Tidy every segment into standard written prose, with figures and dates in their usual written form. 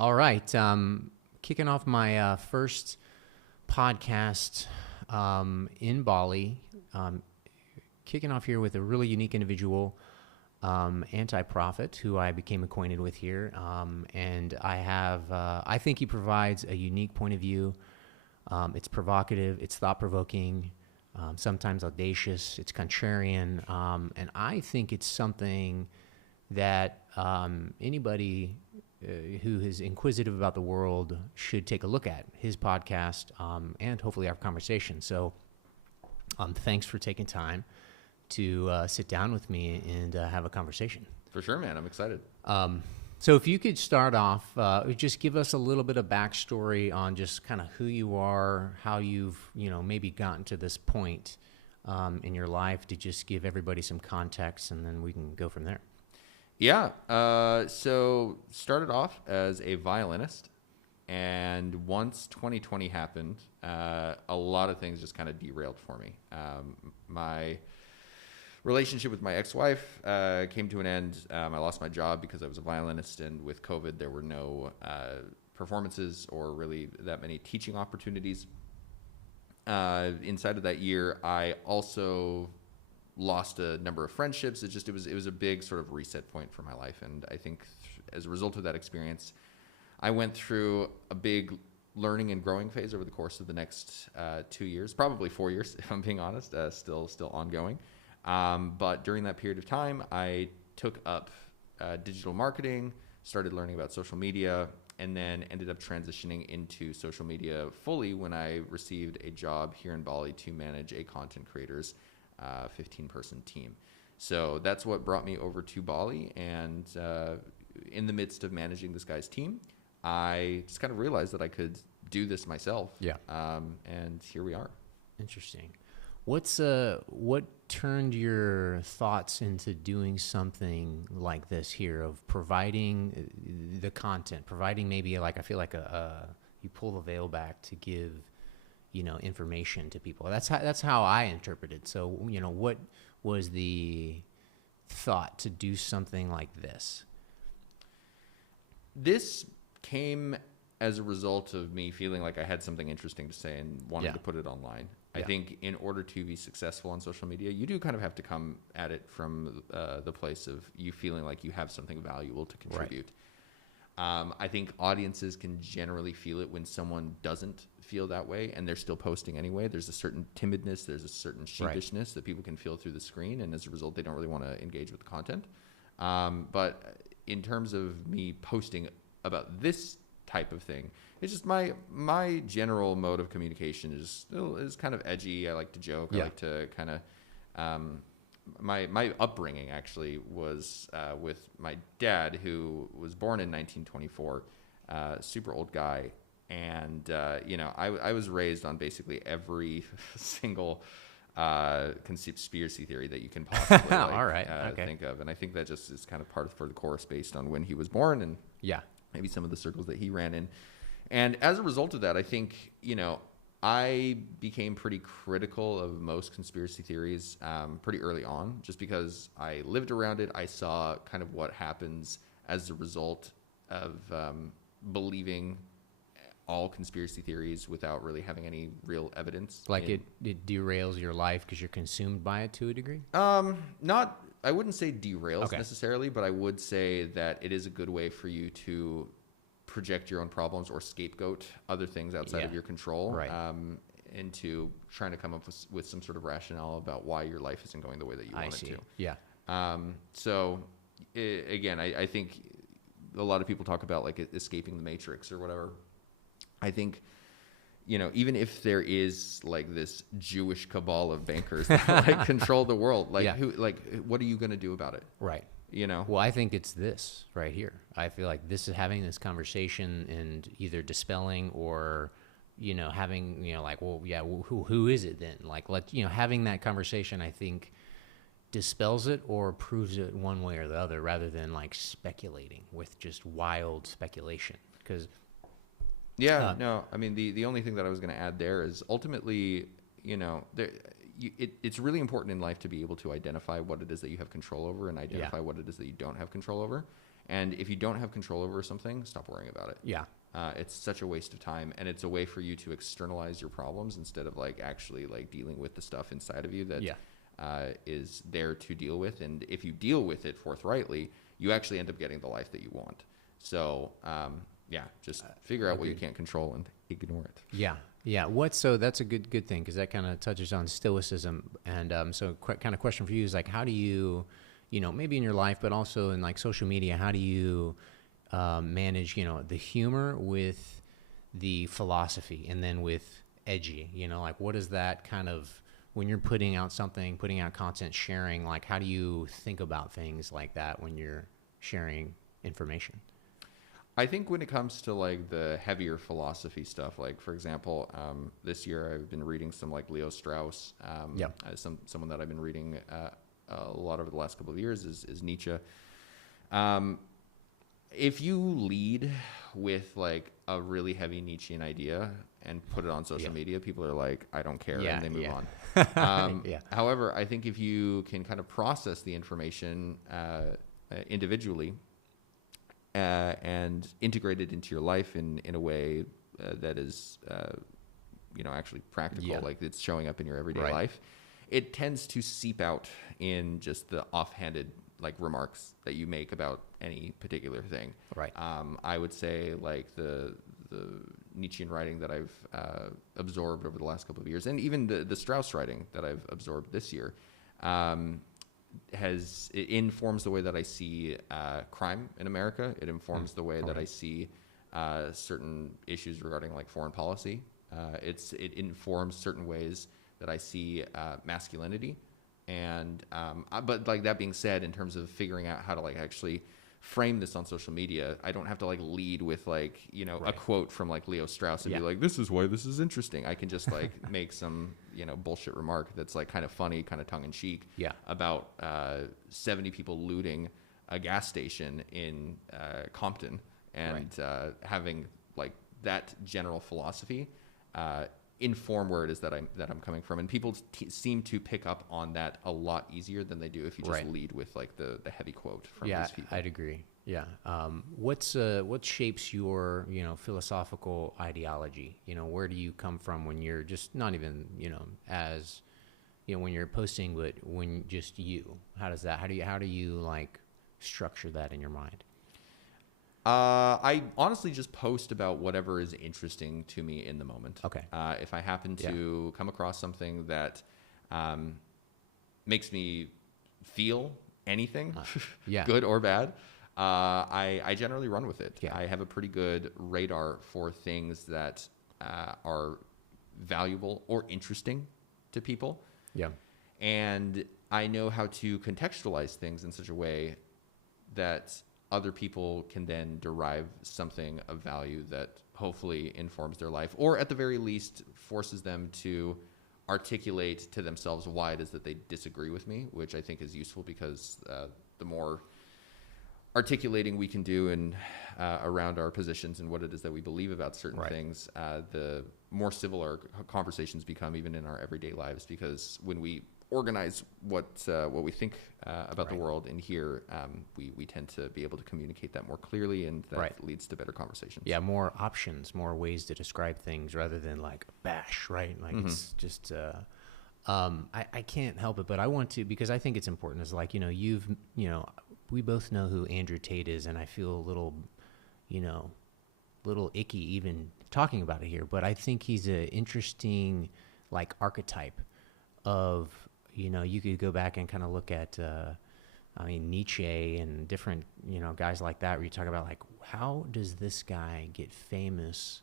All right. Kicking off my first podcast in Bali. Kicking off here with a really unique individual, Anti-Prophet, who I became acquainted with here. And I think he provides a unique point of view. It's provocative, it's thought-provoking, sometimes audacious, it's contrarian. And I think it's something that anybody who is inquisitive about the world should take a look at his podcast and hopefully our conversation. So thanks for taking time to sit down with me and have a conversation. For sure, man. I'm excited. So if you could start off, just give us a little bit of backstory on just kind of who you are, how you've, maybe gotten to this point in your life, to just give everybody some context, and then we can go from there. Yeah. So started off as a violinist, and once 2020 happened, a lot of things just kind of derailed for me. My relationship with my ex-wife came to an end. I lost my job because I was a violinist, and with COVID, there were no performances or really that many teaching opportunities. Inside of that year, I also lost a number of friendships. It was a big sort of reset point for my life, and I think as a result of that experience, I went through a big learning and growing phase over the course of the next 2 years, probably 4 years, if I'm being honest, still ongoing. But during that period of time, I took up digital marketing, started learning about social media, and then ended up transitioning into social media fully when I received a job here in Bali to manage a content creators 15-person team. So that's what brought me over to Bali. And in the midst of managing this guy's team, I just kind of realized that I could do this myself. Yeah. And here we are. Interesting. What turned your thoughts into doing something like this here, of providing the content, providing maybe like, I feel like you pull the veil back to give information to people. That's how I interpret it. So, what was the thought to do something like this? This came as a result of me feeling like I had something interesting to say and wanted to put it online. I think in order to be successful on social media, you do kind of have to come at it from the place of you feeling like you have something valuable to contribute. Right. I think audiences can generally feel it when someone doesn't feel that way and they're still posting anyway. There's a certain timidness, there's a certain sheepishness that people can feel through the screen, and as a result, they don't really want to engage with the content. But in terms of me posting about this type of thing, it's just my general mode of communication is kind of edgy. I like to joke. I like to kind of my upbringing actually was with my dad, who was born in 1924, super old guy, and I was raised on basically every single conspiracy theory that you can possibly think of, and I think that just is kind of par for the course based on when he was born and maybe some of the circles that he ran in. And as a result of that, I think, I became pretty critical of most conspiracy theories pretty early on, just because I lived around it. I saw kind of what happens as a result of believing all conspiracy theories without really having any real evidence. Like it derails your life because you're consumed by it to a degree? I wouldn't say derails necessarily, but I would say that it is a good way for you to project your own problems or scapegoat other things outside of your control, into trying to come up with some sort of rationale about why your life isn't going the way that you want it to. Yeah. So again, I think a lot of people talk about like escaping the matrix or whatever. I think, even if there is like this Jewish cabal of bankers that like control the world, like what are you going to do about it? Right. Well, I think it's this right here. I feel like this is having this conversation and either dispelling or, having, who is it then? Like, having that conversation, I think, dispels it or proves it one way or the other, rather than like speculating with just wild speculation. Because no, I mean, the only thing that I was going to add there is ultimately, it's really important in life to be able to identify what it is that you have control over and identify what it is that you don't have control over. And if you don't have control over something, stop worrying about it. Yeah. It's such a waste of time, and it's a way for you to externalize your problems instead of like actually like dealing with the stuff inside of you that is there to deal with. And if you deal with it forthrightly, you actually end up getting the life that you want. So just figure out what you can't control and ignore it. Yeah. So that's a good thing, because that kind of touches on stoicism. And so kind of question for you is like, how do you, maybe in your life, but also in like social media, how do you manage, the humor with the philosophy, and then with edgy, like what is that kind of, when you're putting out content, sharing, like how do you think about things like that when you're sharing information? I think when it comes to like the heavier philosophy stuff, like for example, this year I've been reading some like Leo Strauss. Someone that I've been reading a lot over the last couple of years is Nietzsche. If you lead with like a really heavy Nietzschean idea and put it on social media, people are like, I don't care, and they move on. However, I think if you can kind of process the information individually and integrate it into your life in a way that is, actually practical, like it's showing up in your everyday life, it tends to seep out in just the offhanded like remarks that you make about any particular thing. Right. I would say like the Nietzschean writing that I've absorbed over the last couple of years, and even the Strauss writing that I've absorbed this year, it informs the way that I see crime in America. It informs the way that I see certain issues regarding like foreign policy. It informs certain ways that I see masculinity. And but like that being said, in terms of figuring out how to like actually frame this on social media, I don't have to like lead with like a quote from like Leo Strauss and be like, this is why this is interesting. I can just like make some bullshit remark that's like kind of funny, kind of tongue in cheek about 70 people looting a gas station in Compton, and having like that general philosophy inform where it is that I'm coming from, and people seem to pick up on that a lot easier than they do if you just lead with like the heavy quote from these people. I'd agree. What shapes your philosophical ideology? Where do you come from when you're just not even as when you're posting, but when just you? How do you like structure that in your mind? I honestly just post about whatever is interesting to me in the moment. Okay. If I happen to come across something that makes me feel anything, good or bad, I generally run with it. I have a pretty good radar for things that are valuable or interesting to people. And I know how to contextualize things in such a way that other people can then derive something of value that hopefully informs their life, or at the very least forces them to articulate to themselves why it is that they disagree with me, which I think is useful, because the more articulating we can do in around our positions and what it is that we believe about certain things, the more civil our conversations become, even in our everyday lives, because when we organize what we think about the world in here, we tend to be able to communicate that more clearly, and that leads to better conversations. More options, more ways to describe things rather than like bash, right? Like it's just I can't help it, but I want to, because I think it's important. Is like we both know who Andrew Tate is, and I feel a little icky even talking about it here, but I think he's an interesting like archetype of you could go back and kind of look at, Nietzsche and different, guys like that, where you talk about like, how does this guy get famous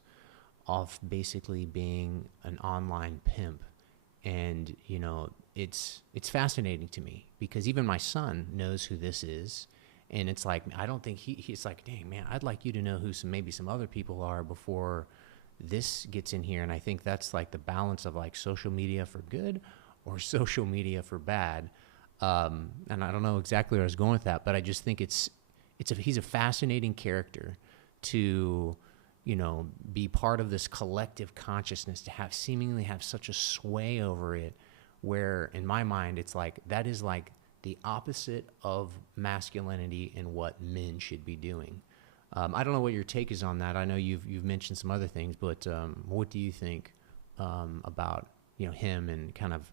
off basically being an online pimp? And, it's fascinating to me, because even my son knows who this is. And it's like, I don't think he's like, dang man, I'd like you to know who maybe some other people are before this gets in here. And I think that's like the balance of like social media for good or social media for bad. And I don't know exactly where I was going with that, but I just think he's a fascinating character to, be part of this collective consciousness, to seemingly have such a sway over it, where in my mind, it's like, that is like the opposite of masculinity and what men should be doing. I don't know what your take is on that. I know you've mentioned some other things, but what do you think about him and kind of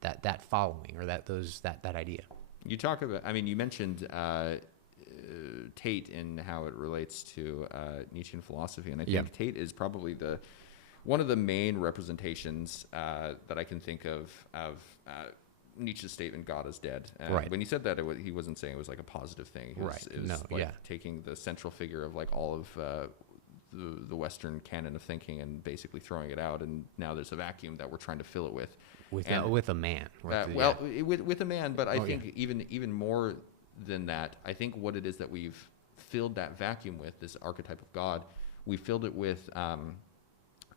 that following or that idea? You talk about. I mean, you mentioned Tate and how it relates to Nietzschean philosophy, and I think Tate is probably one of the main representations that I can think of Nietzsche's statement, "God is dead." Right. When he said that, he wasn't saying it was like a positive thing. It was taking the central figure of like all of the Western canon of thinking and basically throwing it out, and now there's a vacuum that we're trying to fill it with a man. Right? With a man, but I think even more than that, I think what it is that we've filled that vacuum with, this archetype of God, we filled it with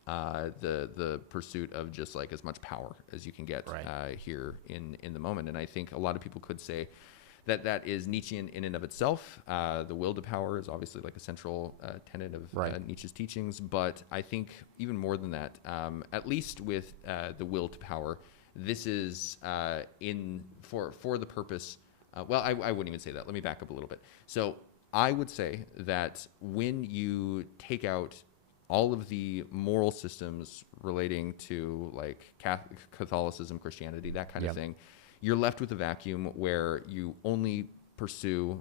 the pursuit of just like as much power as you can get here in the moment. And I think a lot of people could say that is Nietzschean in and of itself. The will to power is obviously like a central tenet of Nietzsche's teachings. But I think even more than that, at least with the will to power, this is for the purpose. I wouldn't even say that. Let me back up a little bit. So I would say that when you take out all of the moral systems relating to like Catholicism, Christianity, that kind of thing, you're left with a vacuum where you only pursue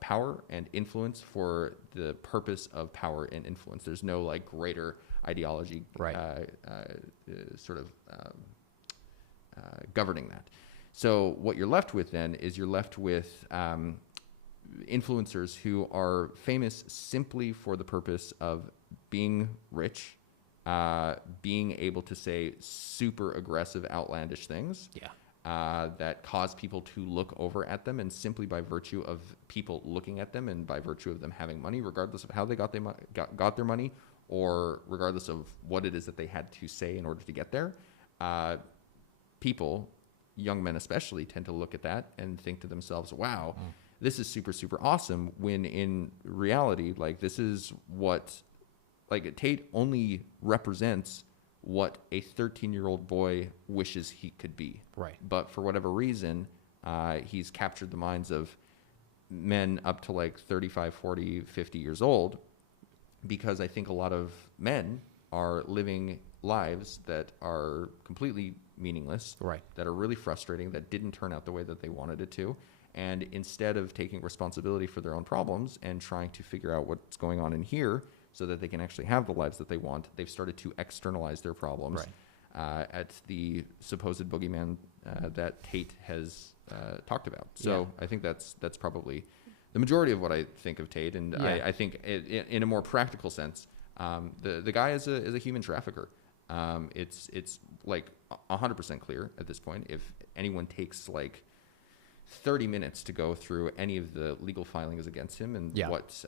power and influence for the purpose of power and influence. There's no like greater ideology governing that. So what you're left with then is you're left with influencers who are famous simply for the purpose of being rich, being able to say super aggressive, outlandish things that cause people to look over at them, and simply by virtue of people looking at them and by virtue of them having money, regardless of how they got their money or regardless of what it is that they had to say in order to get there, people, young men especially, tend to look at that and think to themselves, wow, this is super, super awesome, when in reality, like, this is what, like, Tate only represents what a 13-year-old boy wishes he could be. Right. But for whatever reason, he's captured the minds of men up to like 35, 40, 50 years old, because I think a lot of men are living lives that are completely meaningless, that are really frustrating, that didn't turn out the way that they wanted it to. And instead of taking responsibility for their own problems and trying to figure out what's going on in here so that they can actually have the lives that they want, they've started to externalize their problems at the supposed boogeyman that Tate has talked about. So I think that's probably the majority of what I think of Tate. And I think in a more practical sense, the guy is a human trafficker. It's like 100% clear at this point. If anyone takes like 30 minutes to go through any of the legal filings against him and what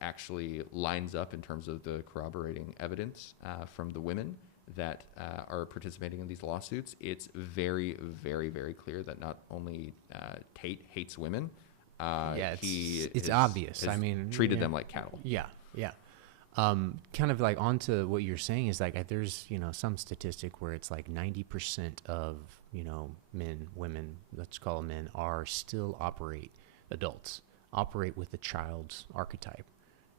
actually lines up in terms of the corroborating evidence from the women that are participating in these lawsuits, it's very, very, very clear that not only Tate hates women, it's obvious. I mean, treated them like cattle. Kind of like onto what you're saying is like there's some statistic where it's like 90% of men, women, let's call them men, are still adults operate with a child's archetype,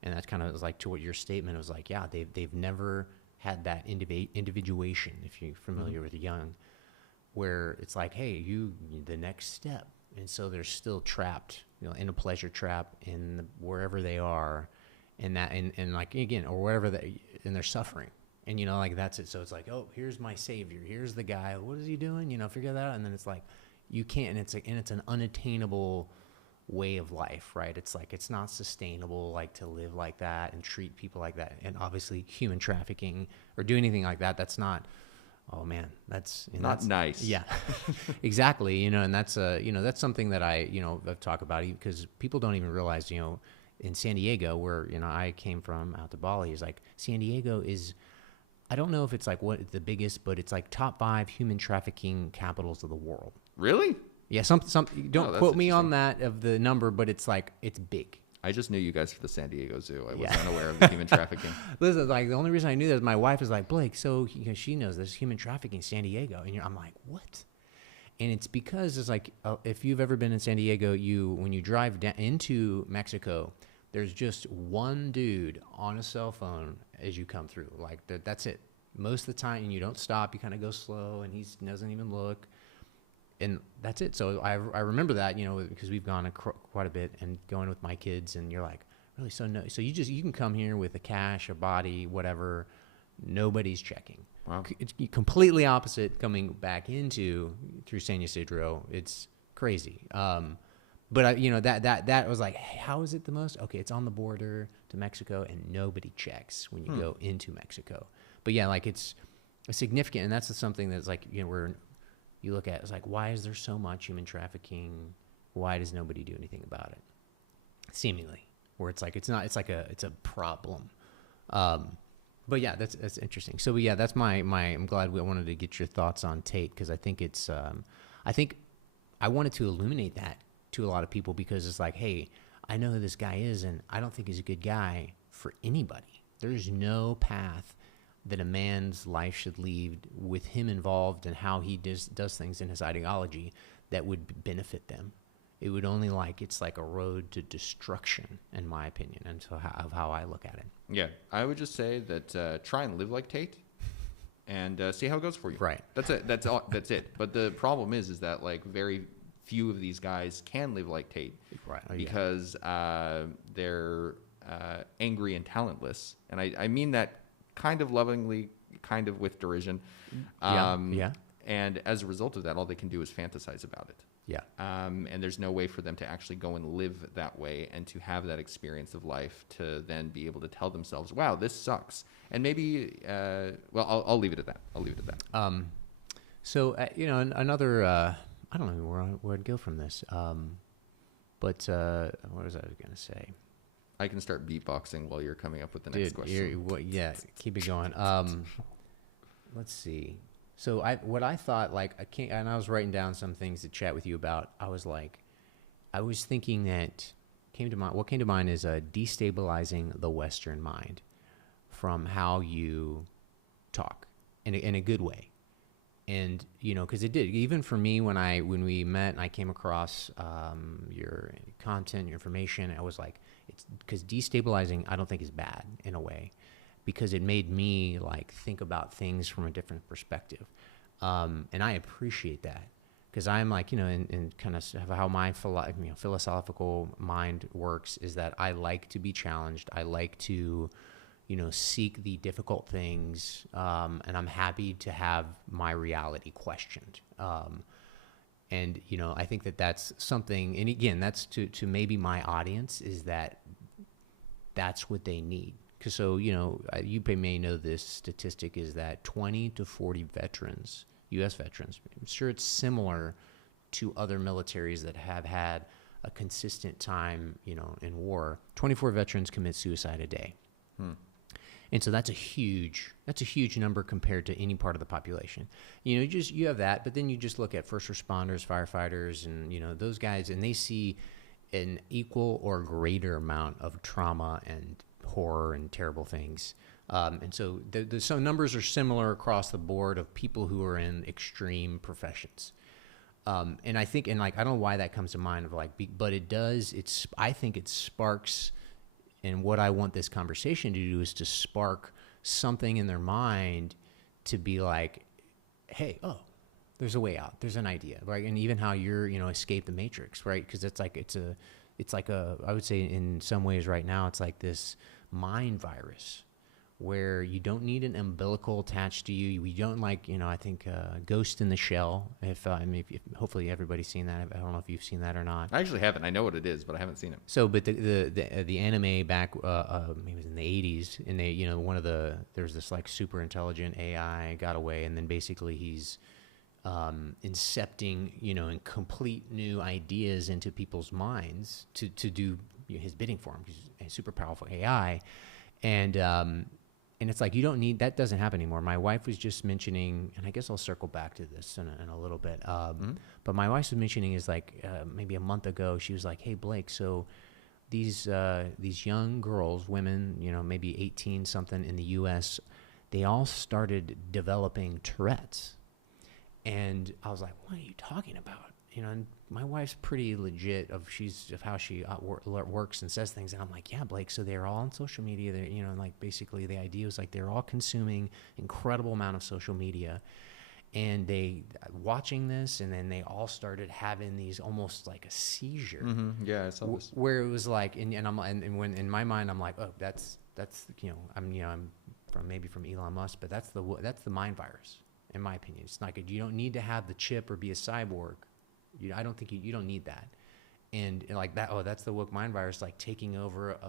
and that's kind of like to what your statement was like. Yeah, they've never had that individuation, if you're familiar with Jung, where it's like, hey, the next step, and so they're still trapped, in a pleasure trap in wherever they are. And that, and like, again, or wherever and they're suffering, and like that's it. So it's like, oh, here's my savior, here's the guy. What is he doing? Figure that out. And then it's like, you can't, and it's an unattainable way of life, right? It's like it's not sustainable, like to live like that and treat people like that. And obviously, human trafficking or do anything like that, that's not. Oh man, that's not nice. Yeah, exactly. And that's that's something that I've talked about, because people don't even realize, in San Diego, where I came from, out to Bali, is like San Diego is, I don't know if it's like what the biggest, but it's like top 5 human trafficking capitals of the world. Really? Yeah, some. Don't quote me on that of the number, but it's like it's big. I just knew you guys for the San Diego Zoo. I was unaware of the human trafficking. Listen, like the only reason I knew that is my wife is like, Blake, so she knows there's human trafficking in San Diego, and I'm like, what? And it's because it's like, if you've ever been in San Diego, when you drive into Mexico, there's just one dude on a cell phone as you come through. Like that's it. Most of the time, and you don't stop. You kind of go slow, and he doesn't even look. And that's it. So I remember that, because we've gone quite a bit and going with my kids, and you're like, really? So no. So you can come here with a cash, a body, whatever. Nobody's checking. Wow. It's completely opposite coming back through San Ysidro. It's crazy. But that was like, hey, how is it the most? Okay, it's on the border to Mexico, and nobody checks when you go into Mexico. But yeah, like it's significant, and that's something that's like, where you look at, it's like, why is there so much human trafficking? Why does nobody do anything about it? Seemingly, where it's like it's a problem. But yeah, that's interesting. So yeah, that's I'm glad we wanted to get your thoughts on Tate, because I think I wanted to illuminate that to a lot of people, because it's like, hey, I know who this guy is, and I don't think he's a good guy for anybody. There's no path that a man's life should lead with him involved and how he does things in his ideology that would benefit them. It would only it's like a road to destruction, in my opinion, and so of how I look at it. Yeah, I would just say that try and live like Tate, and see how it goes for you. Right. That's it. That's all. That's it. But the problem is that like very few of these guys can live like Tate, right? Because they're angry and talentless, and I mean that kind of lovingly, kind of with derision. Yeah. And as a result of that, all they can do is fantasize about it. Yeah. And there's no way for them to actually go and live that way and to have that experience of life to then be able to tell themselves, wow, this sucks. And maybe, I'll leave it at that. So, another, I don't know where I'd go from this. But what was I going to say? I can start beatboxing while you're coming up with the next question. Yeah, keep it going. Let's see. So what I thought, and I was writing down some things to chat with you about. I was thinking that what came to mind is destabilizing the Western mind from how you talk in a good way. And, because it did, even for me, when we met and I came across your content, your information, I was like, it's because destabilizing, I don't think is bad in a way, because it made me think about things from a different perspective. And I appreciate that, because I'm in kind of how my philosophical mind works is that I like to be challenged. I like to, seek the difficult things. And I'm happy to have my reality questioned. And, I think that that's something, and again, that's to maybe my audience, is that's what they need. Because you may know this statistic is that 20 to 40 veterans, U.S. veterans, I'm sure it's similar to other militaries that have had a consistent time, in war, 24 veterans commit suicide a day. And so that's a huge number compared to any part of the population. You have that, but then you just look at first responders, firefighters, and those guys, and they see an equal or greater amount of trauma and horror and terrible things. And so so numbers are similar across the board of people who are in extreme professions. And I think, I don't know why that comes to mind but it does, I think it sparks. And what I want this conversation to do is to spark something in their mind to be like, hey, there's a way out. There's an idea, right? And even how you're, escape the matrix, right? Because it's like I would say in some ways right now, it's like this mind virus where you don't need an umbilical attached to you. We don't I think Ghost in the Shell. If hopefully everybody's seen that. I don't know if you've seen that or not. I actually haven't. I know what it is, but I haven't seen it. So, but the anime back, maybe it was in the 80s, and they, there's this super intelligent AI got away, and then basically he's incepting, and complete new ideas into people's minds to do his bidding for him. He's a super powerful AI, and it's like, you don't need, that doesn't happen anymore. My wife was just mentioning, and I guess I'll circle back to this in a little bit. But my wife was mentioning is maybe a month ago, she was like, hey, Blake, so these young girls, women, maybe 18 something in the US, they all started developing Tourette's. And I was like, what are you talking about? You know, and my wife's pretty legit of how she works and says things. And I'm like, yeah, Blake, so they're all on social media. They're, you know, like basically the idea was like they're all consuming incredible amount of social media. And they watching this, and then they all started having these almost like a seizure. Mm-hmm. Yeah, I saw this. Where it was like, and when in my mind, I'm like, oh, that's I'm from Elon Musk, but that's the mind virus, in my opinion. It's not good. You don't need to have the chip or be a cyborg. I don't think you don't need that. And like that, that's the woke mind virus, like taking over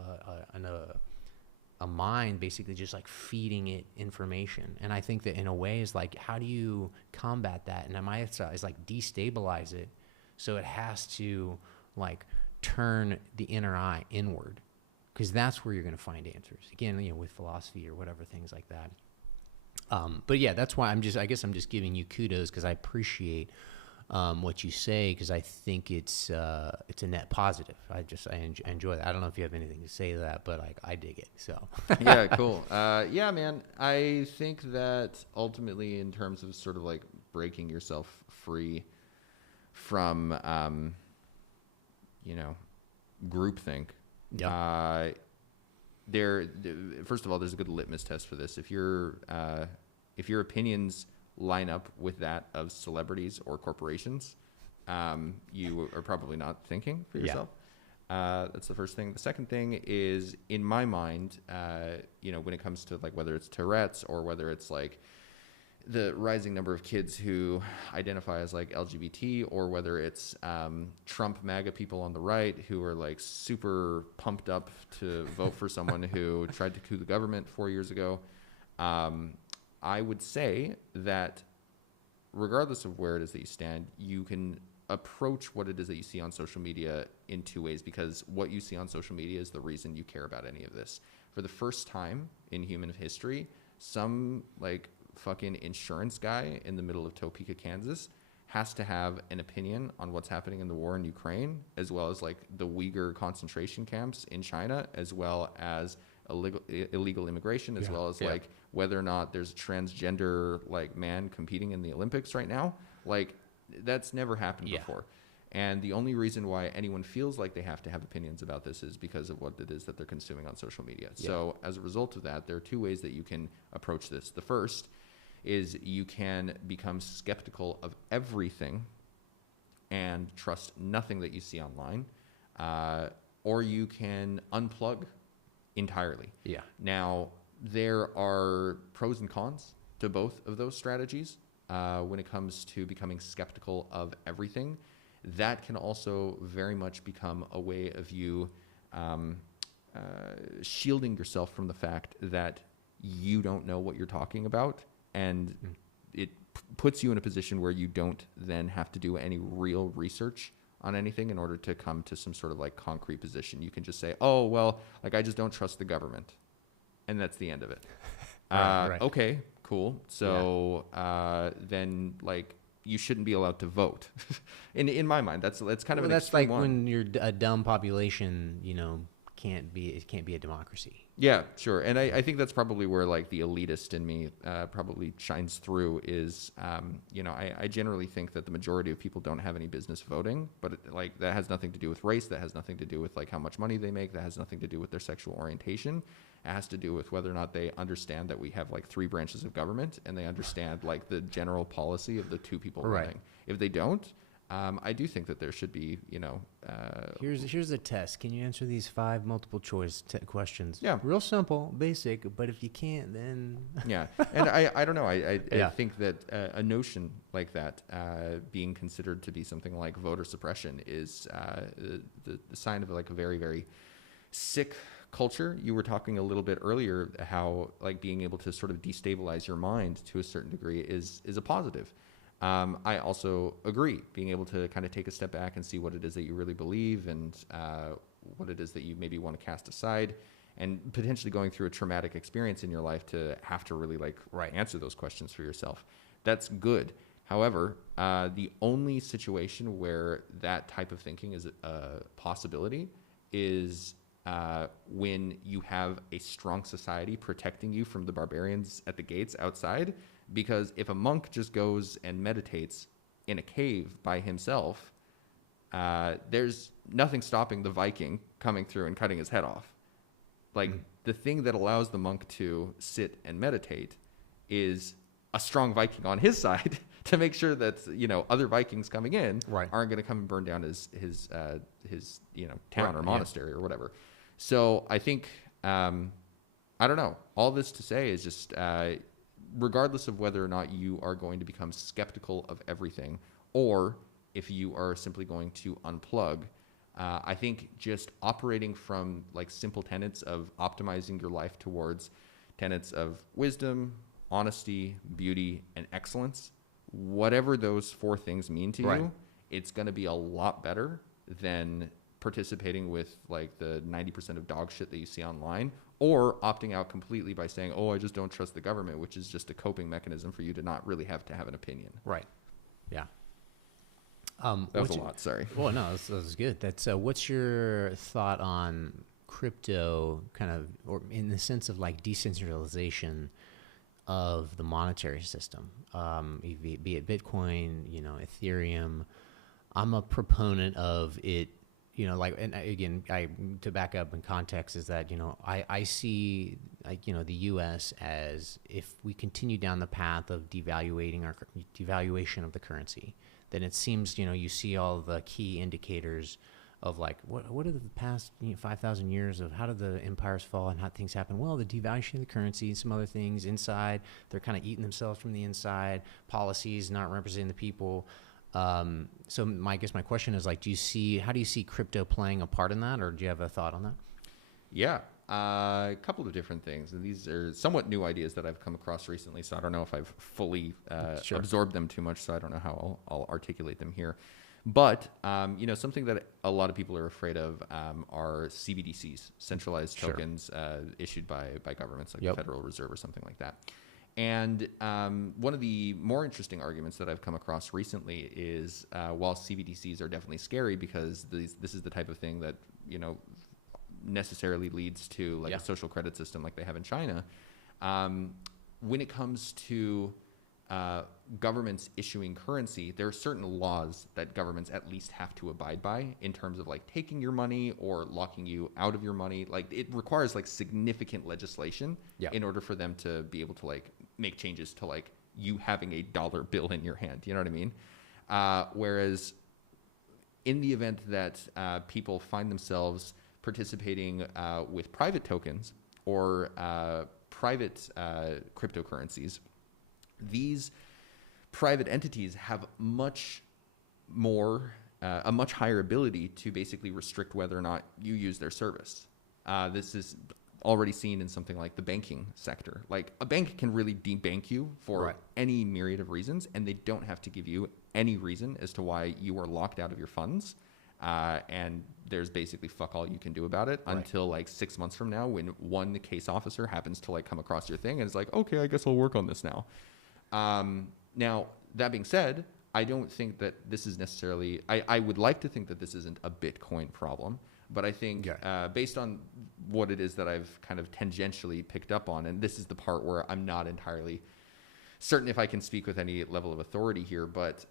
a mind, basically just like feeding it information. And I think that in a way is like, how do you combat that? And my is like destabilize it, so it has to like turn the inner eye inward, because that's where you're going to find answers. Again, you know, with philosophy or whatever, things like that. But yeah, that's why I guess I'm just giving you kudos, because I appreciate what you say, because I think it's a net positive. I enjoy that. I don't know if you have anything to say to that, but like I dig it. So yeah, cool. Yeah, man. I think that ultimately, in terms of sort of like breaking yourself free from, groupthink. Yeah. First of all, there's a good litmus test for this. If your opinions line up with that of celebrities or corporations, you are probably not thinking for yourself. Yeah. That's the first thing. The second thing is, in my mind, when it comes to like whether it's Tourette's or whether it's like the rising number of kids who identify as like LGBT, or whether it's Trump MAGA people on the right who are like super pumped up to vote for someone who tried to coup the government 4 years ago. I would say that regardless of where it is that you stand, you can approach what it is that you see on social media in two ways, because what you see on social media is the reason you care about any of this. For the first time in human history, some like fucking insurance guy in the middle of Topeka, Kansas has to have an opinion on what's happening in the war in Ukraine, as well as like the Uyghur concentration camps in China, as well as illegal immigration, as well as like whether or not there's a transgender like man competing in the Olympics right now. Like that's never happened before. And the only reason why anyone feels like they have to have opinions about this is because of what it is that they're consuming on social media. Yeah. So as a result of that, there are two ways that you can approach this. The first is you can become skeptical of everything and trust nothing that you see online, or you can unplug entirely. Yeah. Now, there are pros and cons to both of those strategies when it comes to becoming skeptical of everything. That can also very much become a way of you shielding yourself from the fact that you don't know what you're talking about, and it puts you in a position where you don't then have to do any real research on anything in order to come to some sort of like concrete position. You can just say, oh, well, like I just don't trust the government. And that's the end of it. Right. Okay, cool. So then like you shouldn't be allowed to vote. in my mind, that's kind of an that's extreme like one. When you're a dumb population, it can't be a democracy. Yeah, sure. And I think that's probably where like the elitist in me probably shines through is, I generally think that the majority of people don't have any business voting, but like that has nothing to do with race. That has nothing to do with like how much money they make. That has nothing to do with their sexual orientation. It has to do with whether or not they understand that we have like 3 branches of government, and they understand like the general policy of the 2 people running. If they don't, I do think that there should be, Here's a test. Can you answer these 5 multiple choice questions? Yeah. Real simple, basic, but if you can't, then... Yeah. And I don't know. I think that a notion like that being considered to be something like voter suppression is the sign of like a very, very sick culture. You were talking a little bit earlier how like being able to sort of destabilize your mind to a certain degree is a positive. I also agree, being able to kind of take a step back and see what it is that you really believe, and what it is that you maybe want to cast aside, and potentially going through a traumatic experience in your life to have to really answer those questions for yourself. That's good. However, the only situation where that type of thinking is a possibility is when you have a strong society protecting you from the barbarians at the gates outside. Because if a monk just goes and meditates in a cave by himself, there's nothing stopping the Viking coming through and cutting his head off. Like, the thing that allows the monk to sit and meditate is a strong Viking on his side to make sure that, other Vikings coming in aren't going to come and burn down his town or monastery or whatever. So I think, I don't know. All this to say is just, regardless of whether or not you are going to become skeptical of everything, or if you are simply going to unplug, I think just operating from like simple tenets of optimizing your life towards tenets of wisdom, honesty, beauty, and excellence, whatever those four things mean to you, it's going to be a lot better than participating with like the 90% of dog shit that you see online, or opting out completely by saying, I just don't trust the government, which is just a coping mechanism for you to not really have to have an opinion. Right. Yeah. That was a lot. Sorry. Well, no, that was good. That's what's your thought on crypto, kind of, or in the sense of like decentralization of the monetary system, be it Bitcoin, Ethereum? I'm a proponent of it. And again, to back up in context is that, I see the U.S. as, if we continue down the path of devaluation of the currency, then it seems, you see all the key indicators of like, what are the past 5,000 years of how did the empires fall and how things happen? Well, the devaluation of the currency and some other things inside, they're kind of eating themselves from the inside, policies not representing the people. So I guess my question is like, how do you see crypto playing a part in that, or do you have a thought on that? Yeah, a couple of different things. And these are somewhat new ideas that I've come across recently, so I don't know if I've fully absorbed them too much, so I don't know how I'll articulate them here. But, something that a lot of people are afraid of are CBDCs, centralized tokens issued by governments like the Federal Reserve or something like that. And one of the more interesting arguments that I've come across recently is, while CBDCs are definitely scary because this is the type of thing that, necessarily leads to like a social credit system like they have in China, when it comes to governments issuing currency, there are certain laws that governments at least have to abide by in terms of like taking your money or locking you out of your money. Like, it requires like significant legislation in order for them to be able to like make changes to like you having a dollar bill in your hand. You know what I mean? Whereas in the event that people find themselves participating with private tokens or private cryptocurrencies, these private entities have much more, a much higher ability to basically restrict whether or not you use their service. This is already seen in something like the banking sector. Like, a bank can really debank you for any myriad of reasons, and they don't have to give you any reason as to why you are locked out of your funds. And there's basically fuck all you can do about it until like 6 months from now, when one case officer happens to like come across your thing and is like, okay, I guess I'll work on this now. Now, that being said, I don't think that this is necessarily, I would like to think that this isn't a Bitcoin problem, but I think based on what it is that I've kind of tangentially picked up on, and this is the part where I'm not entirely certain if I can speak with any level of authority here, but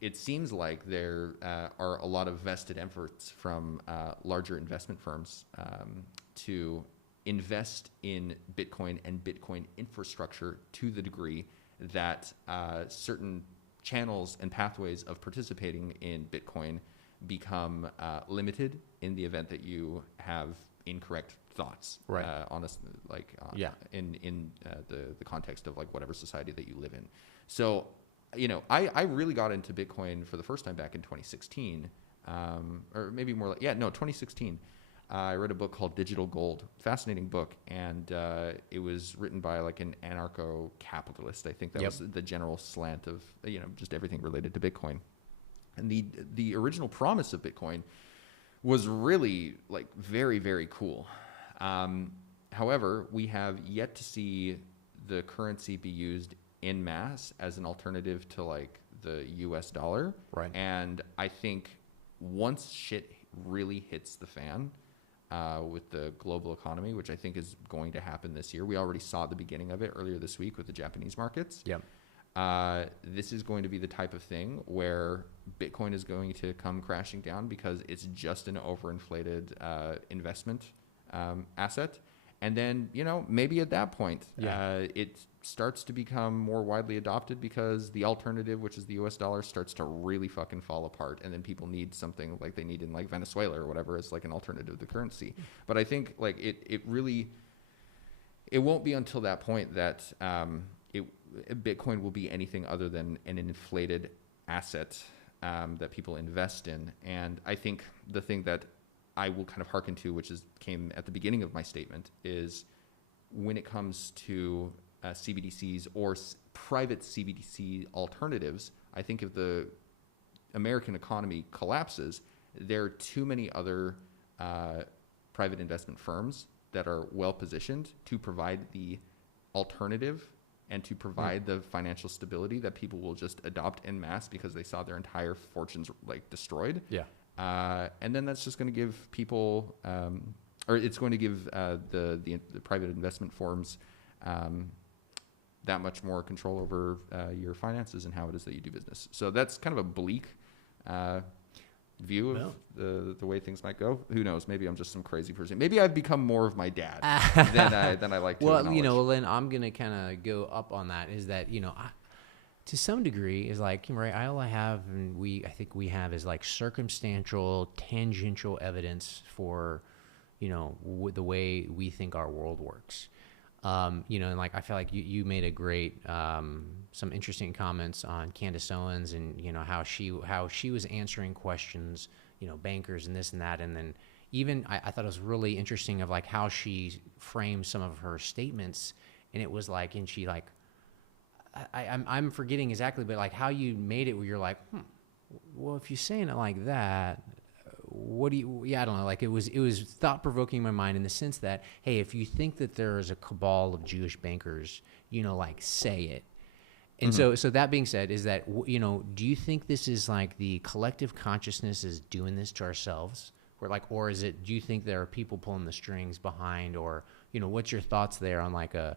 it seems like there are a lot of vested efforts from larger investment firms to invest in Bitcoin and Bitcoin infrastructure to the degree that certain channels and pathways of participating in Bitcoin become limited in the event that you have incorrect thoughts, honestly, like in the context of like whatever society that you live in. So, I really got into Bitcoin for the first time back in 2016, or maybe more like 2016. I read a book called Digital Gold, fascinating book, and it was written by like an anarcho-capitalist. I think that was the general slant of just everything related to Bitcoin. And the original promise of Bitcoin was really like very, very cool. However, we have yet to see the currency be used en masse as an alternative to like the US dollar. Right. And I think once shit really hits the fan, with the global economy, which I think is going to happen this year. We already saw the beginning of it earlier this week with the Japanese markets. Yep. This is going to be the type of thing where Bitcoin is going to come crashing down because it's just an overinflated investment asset. And then, maybe at that point, it starts to become more widely adopted because the alternative, which is the US dollar, starts to really fucking fall apart. And then people need something like they need in like Venezuela or whatever as like an alternative to the currency. But I think like it won't be until that point that Bitcoin will be anything other than an inflated asset that people invest in. And I think the thing that I will kind of hearken to, which came at the beginning of my statement, is when it comes to CBDCs or private CBDC alternatives, I think if the American economy collapses, there are too many other private investment firms that are well positioned to provide the alternative and to provide the financial stability that people will just adopt en masse because they saw their entire fortunes like destroyed. Yeah. And then that's just going to give people, or it's going to give the private investment firms that much more control over your finances and how it is that you do business. So that's kind of a bleak view of the way things might go. Who knows? Maybe I'm just some crazy person. Maybe I've become more of my dad than I like to acknowledge. Well, then I'm going to kind of go up on that is that, to some degree is like, right, all I have and I think we have is like circumstantial, tangential evidence for, the way we think our world works. And like, I feel like you made a great, some interesting comments on Candace Owens and, how she was answering questions, bankers and this and that. And then even I thought it was really interesting of like how she framed some of her statements, and it was like, and she like, I'm forgetting exactly, but like how you made it where you're like, well, if you're saying it like that, what do you, I don't know. Like it was thought provoking in my mind in the sense that, hey, if you think that there is a cabal of Jewish bankers, like say it. And so that being said, is that, do you think this is like the collective consciousness is doing this to ourselves? Or is it, do you think there are people pulling the strings behind, or, what's your thoughts there on like a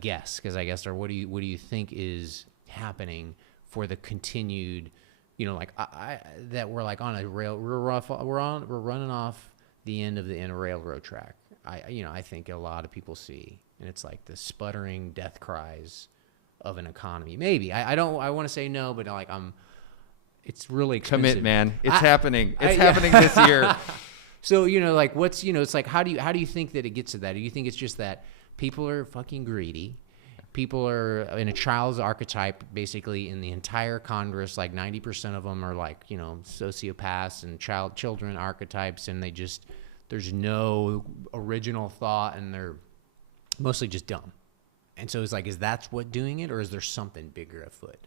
guess? Because I guess, or what do you think is happening for the continued, that we're like on a rail, we're running off the end of a railroad track. I think a lot of people see, and it's like the sputtering death cries of an economy. Maybe I want to say no, but like it's really expensive. Commit, man. It's happening. It's happening this year. So, like what's, it's like, how do you think that it gets to that? Do you think it's just that people are fucking greedy? People are in a child's archetype, basically in the entire Congress, like 90% of them are like, sociopaths and children archetypes. And there's no original thought, and they're mostly just dumb. And so it's like, is that what doing it, or is there something bigger afoot?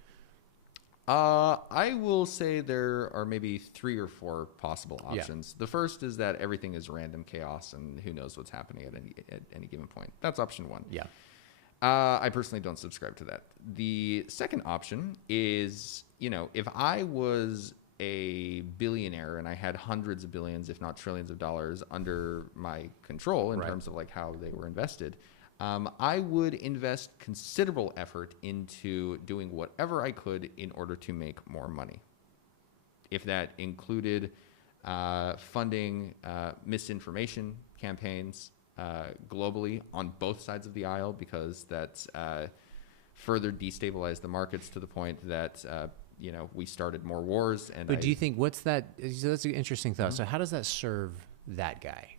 I will say there are maybe 3 or 4 possible options. Yeah. The first is that everything is random chaos and who knows what's happening at any given point. That's option 1. Yeah. I personally don't subscribe to that. The second option is, if I was a billionaire and I had hundreds of billions, if not trillions of dollars under my control in terms of like how they were invested, I would invest considerable effort into doing whatever I could in order to make more money. If that included funding misinformation campaigns globally on both sides of the aisle, because that's further destabilized the markets to the point that we started more wars. But do you think that's an interesting thought. So how does that serve that guy?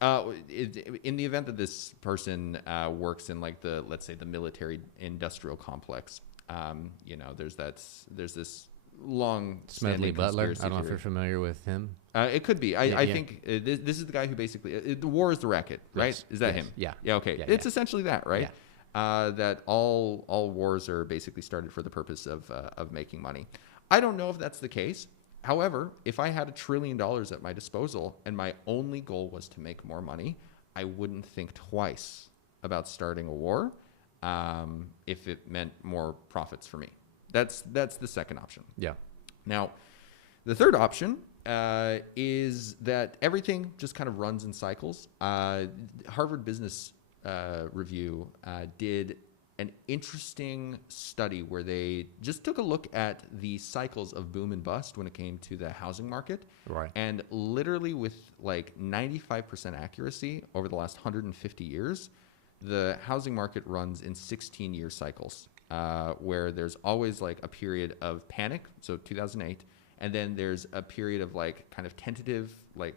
In the event that this person works in like let's say the military industrial complex, there's this long Smedley Butler. I don't know if you're familiar with him. It could be. I think this is the guy who basically the war is the racket, right? Yes. Is that him? Yeah. Yeah. Okay. It's essentially that, right? Yeah. That all wars are basically started for the purpose of making money. I don't know if that's the case. However, if I had $1 trillion at my disposal and my only goal was to make more money, I wouldn't think twice about starting a war if it meant more profits for me. That's the second option. Yeah. Now, the third option is that everything just kind of runs in cycles. Harvard Business Review did an interesting study where they just took a look at the cycles of boom and bust when it came to the housing market. Right. And literally with like 95% accuracy over the last 150 years, the housing market runs in 16-year cycles, where there's always like a period of panic, so 2008, and then there's a period of like kind of tentative like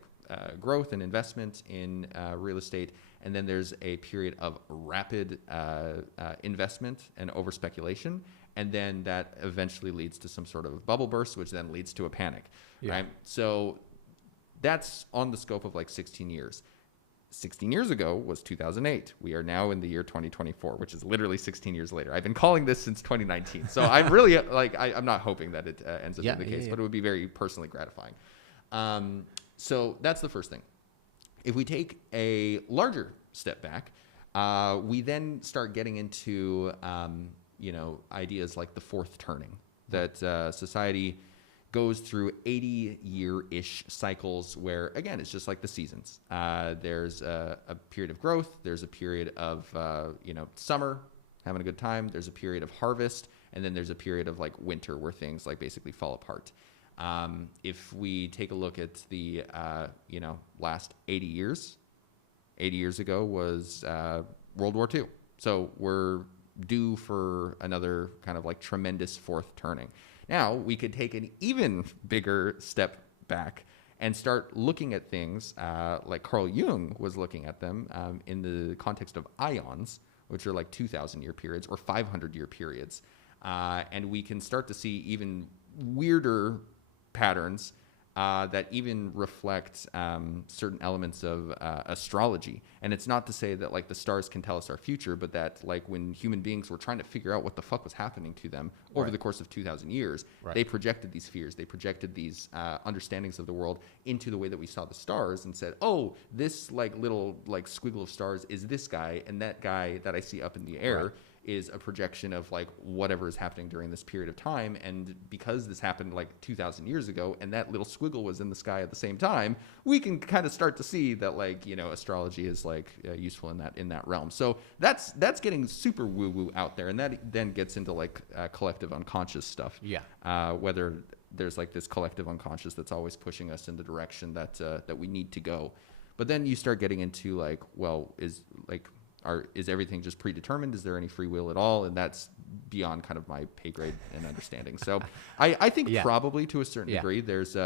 growth and investment in real estate, and then there's a period of rapid investment and over speculation, and then that eventually leads to some sort of bubble burst, which then leads to a panic. Yeah. Right? So that's on the scope of like 16 years. 16 years ago was 2008. We are now in the year 2024, which is literally 16 years later. I've been calling this since 2019. So I'm really like, I'm not hoping that it ends up being the case, but it would be very personally gratifying. So that's the first thing. If we take a larger step back, we then start getting into, ideas like the fourth turning, that society goes through 80-year-ish cycles where, again, it's just like the seasons. There's a period of growth. There's a period of, summer, having a good time. There's a period of harvest. And then there's a period of like winter where things like basically fall apart. If we take a look at the, last 80 years ago was World War II. So we're due for another kind of like tremendous fourth turning. Now, we could take an even bigger step back and start looking at things like Carl Jung was looking at them in the context of ions, which are like 2,000-year periods or 500-year periods. And we can start to see even weirder patterns that even reflect certain elements of astrology. And it's not to say that like the stars can tell us our future, but that like when human beings were trying to figure out what the fuck was happening to them over the course of 2,000 years, they projected these fears, they projected these understandings of the world into the way that we saw the stars and said, oh, this like little like squiggle of stars is this guy, and that guy that I see up in the air is a projection of like whatever is happening during this period of time. And because this happened like 2,000 years ago and that little squiggle was in the sky at the same time, we can kind of start to see that like, astrology is like useful in that realm. So that's getting super woo woo out there. And that then gets into like collective unconscious stuff. Yeah. Whether there's like this collective unconscious that's always pushing us in the direction that we need to go. But then you start getting into like, well, is everything just predetermined? Is there any free will at all? And that's beyond kind of my pay grade and understanding. So I think probably to a certain degree, there's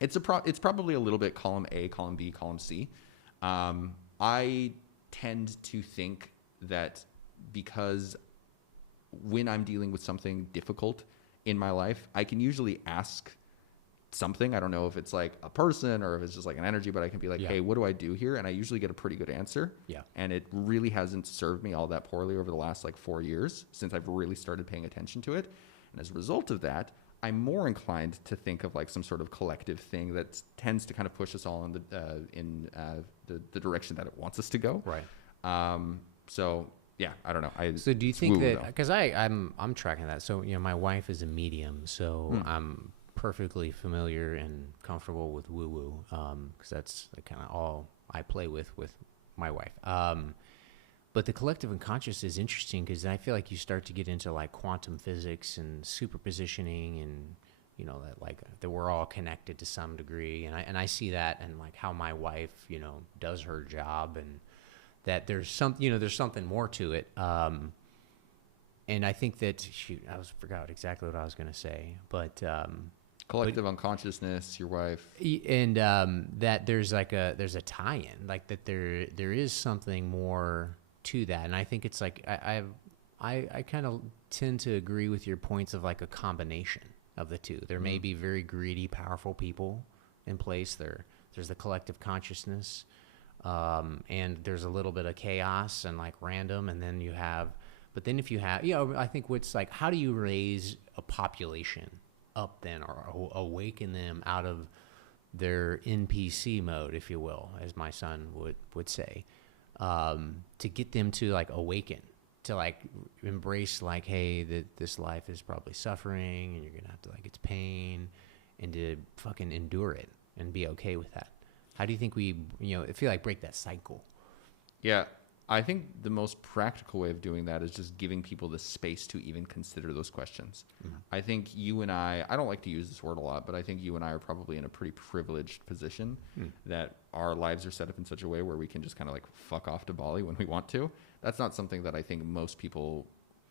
it's probably a little bit column A, column B, column C. I tend to think that because when I'm dealing with something difficult in my life, I can usually ask something. I don't know if it's like a person or if it's just like an energy, but I can be like, hey, what do I do here? And I usually get a pretty good answer. Yeah. And it really hasn't served me all that poorly over the last like 4 years since I've really started paying attention to it. And as a result of that, I'm more inclined to think of like some sort of collective thing that tends to kind of push us all in the direction that it wants us to go. Right. So yeah, I don't know. So do you think that, because I'm tracking that. So, my wife is a medium, so I'm perfectly familiar and comfortable with woo-woo, because that's kind of all I play with my wife. But the collective unconscious is interesting because I feel like you start to get into like quantum physics and superpositioning, and that we're all connected to some degree, and I see that in like how my wife does her job, and that there's something more to it. And I think that forgot exactly what I was going to say, but collective unconsciousness, your wife, and that there's a tie-in, like that there is something more to that, and I think it's like I kind of tend to agree with your points of like a combination of the two. There may be very greedy, powerful people in place. There's the collective consciousness, and there's a little bit of chaos and like random, and then you have. But then if you have, I think what's like, how do you raise a population up then, or awaken them out of their NPC mode, if you will, as my son would say, to get them to like awaken, to like embrace like, hey, that this life is probably suffering and you're going to have to like, it's pain. and to fucking endure it and be okay with that? How do you think we, I feel like break that cycle? Yeah. I think the most practical way of doing that is just giving people the space to even consider those questions. Mm-hmm. I think you and I don't like to use this word a lot, but I think you and I are probably in a pretty privileged position that our lives are set up in such a way where we can just kind of like fuck off to Bali when we want to. That's not something that I think most people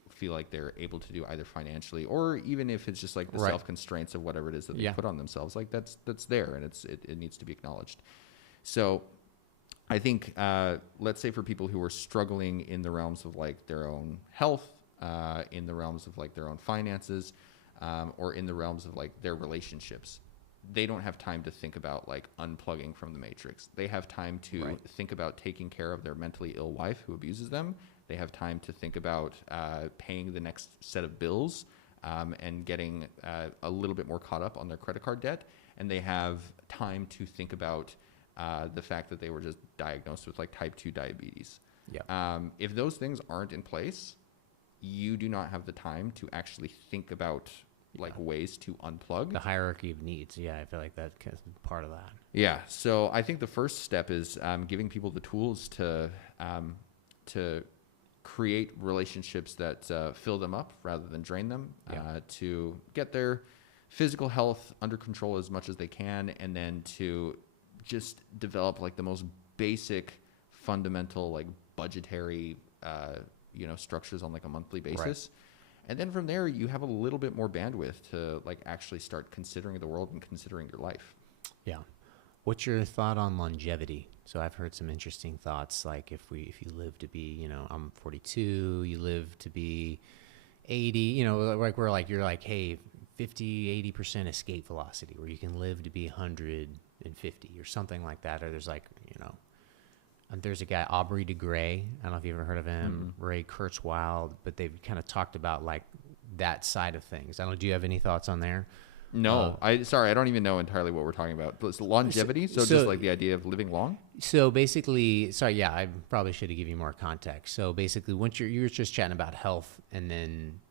feel like they're able to do either financially, or even if it's just like the self-constraints of whatever it is that they put on themselves. Like that's there, and it needs to be acknowledged. So I think, let's say for people who are struggling in the realms of like their own health, in the realms of like their own finances, or in the realms of like their relationships, they don't have time to think about like unplugging from the matrix. They have time to think about taking care of their mentally ill wife who abuses them. They have time to think about paying the next set of bills, and getting a little bit more caught up on their credit card debt. And they have time to think about the fact that they were just diagnosed with like type 2 diabetes. If those things aren't in place, you do not have the time to actually think about like ways to unplug. The hierarchy of needs. Yeah, I feel like that's part of that. Yeah. So I think the first step is giving people the tools to create relationships that fill them up rather than drain them, to get their physical health under control as much as they can, and then to just develop like the most basic fundamental like budgetary structures on like a monthly basis. And then from there you have a little bit more bandwidth to like actually start considering the world and considering your life. What's your thought on longevity? So I've heard some interesting thoughts, like if you live to be, I'm 42, you live to be 80, like you're like, hey, 50, 80% escape velocity, where you can live to be 150 or something like that. Or there's like, there's a guy, Aubrey de Grey. I don't know if you've ever heard of him, Ray Kurzweil, but they've kind of talked about like that side of things. I don't know. Do you have any thoughts on there? No, I don't even know entirely what we're talking about. It's longevity. So just like the idea of living long. So basically, I probably should have given you more context. So basically, once you're just chatting about health, and then,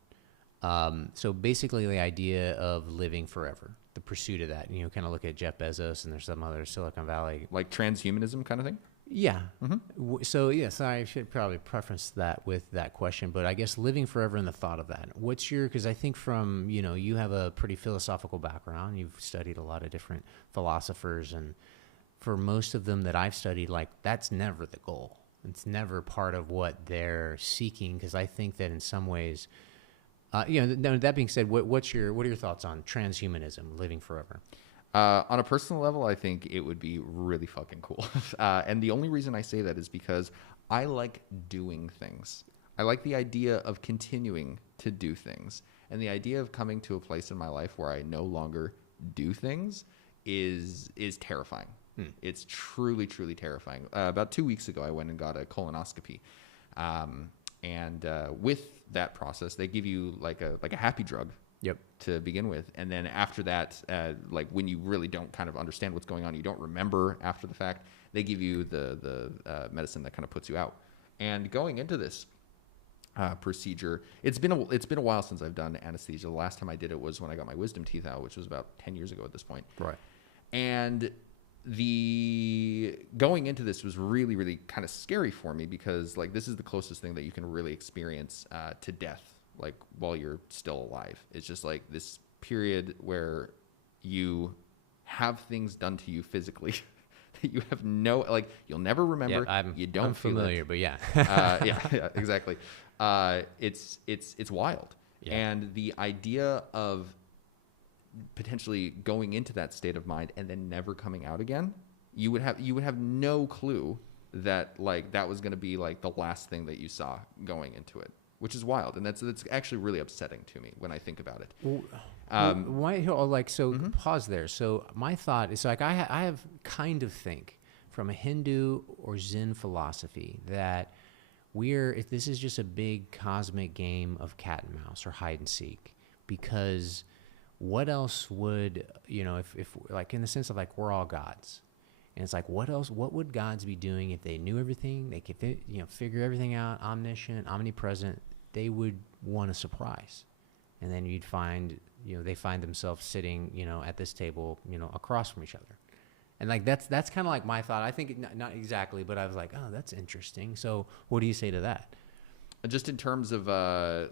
so basically the idea of living forever, the pursuit of that, kind of look at Jeff Bezos, and there's some other Silicon Valley, like transhumanism kind of thing. Yeah. Mm-hmm. So yes, I should probably preference that with that question, but I guess living forever and the thought of that. Because I think from, you have a pretty philosophical background. You've studied a lot of different philosophers, and for most of them that I've studied, like that's never the goal. It's never part of what they're seeking. Because I think that in some ways, that being said, what are your thoughts on transhumanism, living forever? On a personal level, I think it would be really fucking cool. And the only reason I say that is because I like doing things. I like the idea of continuing to do things. And the idea of coming to a place in my life where I no longer do things is terrifying. It's truly, truly terrifying. About 2 weeks ago, I went and got a colonoscopy. And with that process, they give you like a happy drug. To begin with. And then after that, like when you really don't kind of understand what's going on, you don't remember after the fact, they give you the medicine that kind of puts you out. And going into this procedure, it's been a while since I've done anesthesia. The last time I did it was when I got my wisdom teeth out, which was about 10 years ago at this point. Right. And the going into this was really, really kind of scary for me, because like this is the closest thing that you can really experience to death, like while you're still alive. It's just like this period where you have things done to you physically that you have you'll never remember. I'm familiar, but yeah. Yeah, exactly. It's wild. Yeah. And the idea of potentially going into that state of mind and then never coming out again, you would have no clue that like that was going to be like the last thing that you saw going into it. Which is wild, and that's actually really upsetting to me when I think about it. Why? Pause there. So my thought is like I have kind of think from a Hindu or Zen philosophy that this is just a big cosmic game of cat and mouse or hide and seek. Because what else would if like in the sense of like we're all gods, and it's like what would gods be doing if they knew everything? They could figure everything out, omniscient, omnipresent. They would want a surprise. And then you'd find they find themselves sitting, at this table, across from each other. And like, that's kind of like my thought. I think not exactly, but I was like, oh, that's interesting. So what do you say to that? Just in terms of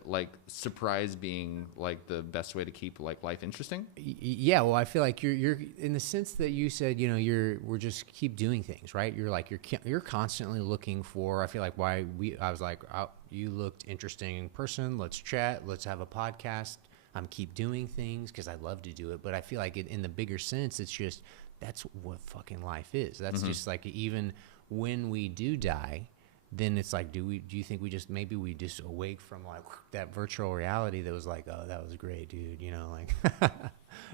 like surprise being like the best way to keep like life interesting. Yeah, well, I feel like you're in the sense that you said, we're just keep doing things, right? You're like you're constantly looking for. I feel like I was like, oh, you looked interesting in person. Let's chat. Let's have a podcast. I'm keep doing things because I love to do it. But I feel like in the bigger sense, it's just that's what fucking life is. That's just like even when we do die. Then it's like, do you think maybe we just awake from like that virtual reality that was like, oh, that was great, dude, like.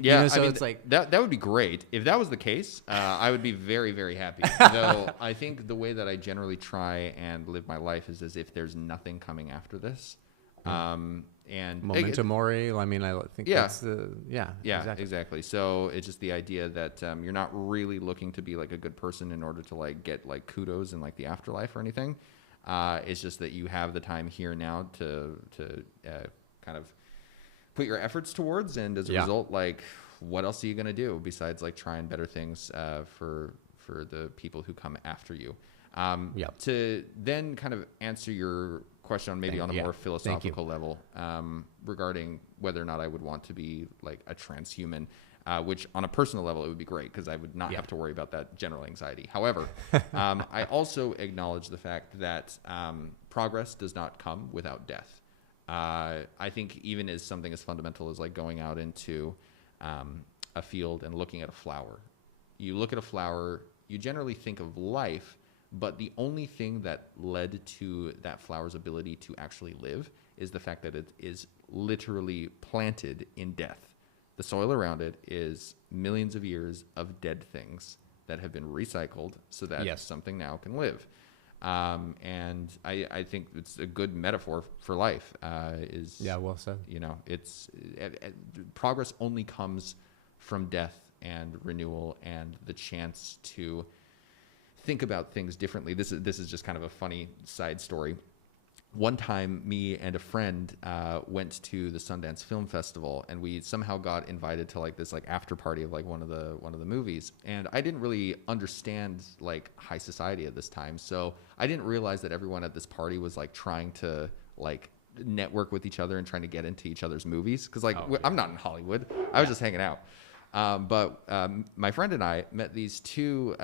Yeah, so it's like that would be great. If that was the case, I would be very, very happy. Though I think the way that I generally try and live my life is as if there's nothing coming after this. And memento mori. I mean, I think that's the exactly. So it's just the idea that you're not really looking to be like a good person in order to like get like kudos in like the afterlife or anything. It's just that you have the time here now to kind of put your efforts towards, and as a result, like what else are you gonna do besides like try and better things for the people who come after you? To then kind of answer your question on maybe on a more philosophical level regarding whether or not I would want to be like a transhuman, which on a personal level it would be great because I would not have to worry about that general anxiety. However, I also acknowledge the fact that progress does not come without death. I think even as something as fundamental as like going out into a field and looking at a flower, you look at a flower, you generally think of life. But the only thing that led to that flower's ability to actually live is the fact that it is literally planted in death. The soil around it is millions of years of dead things that have been recycled so that something now can live. And I think it's a good metaphor for life. Well said. It's progress only comes from death and renewal and the chance to think about things differently. This is just kind of a funny side story. One time, me and a friend went to the Sundance Film Festival, and we somehow got invited to like this like after party of like one of the movies. And I didn't really understand like high society at this time, so I didn't realize that everyone at this party was like trying to like network with each other and trying to get into each other's movies. Because like I'm not in Hollywood. I was just hanging out. But my friend and I met these two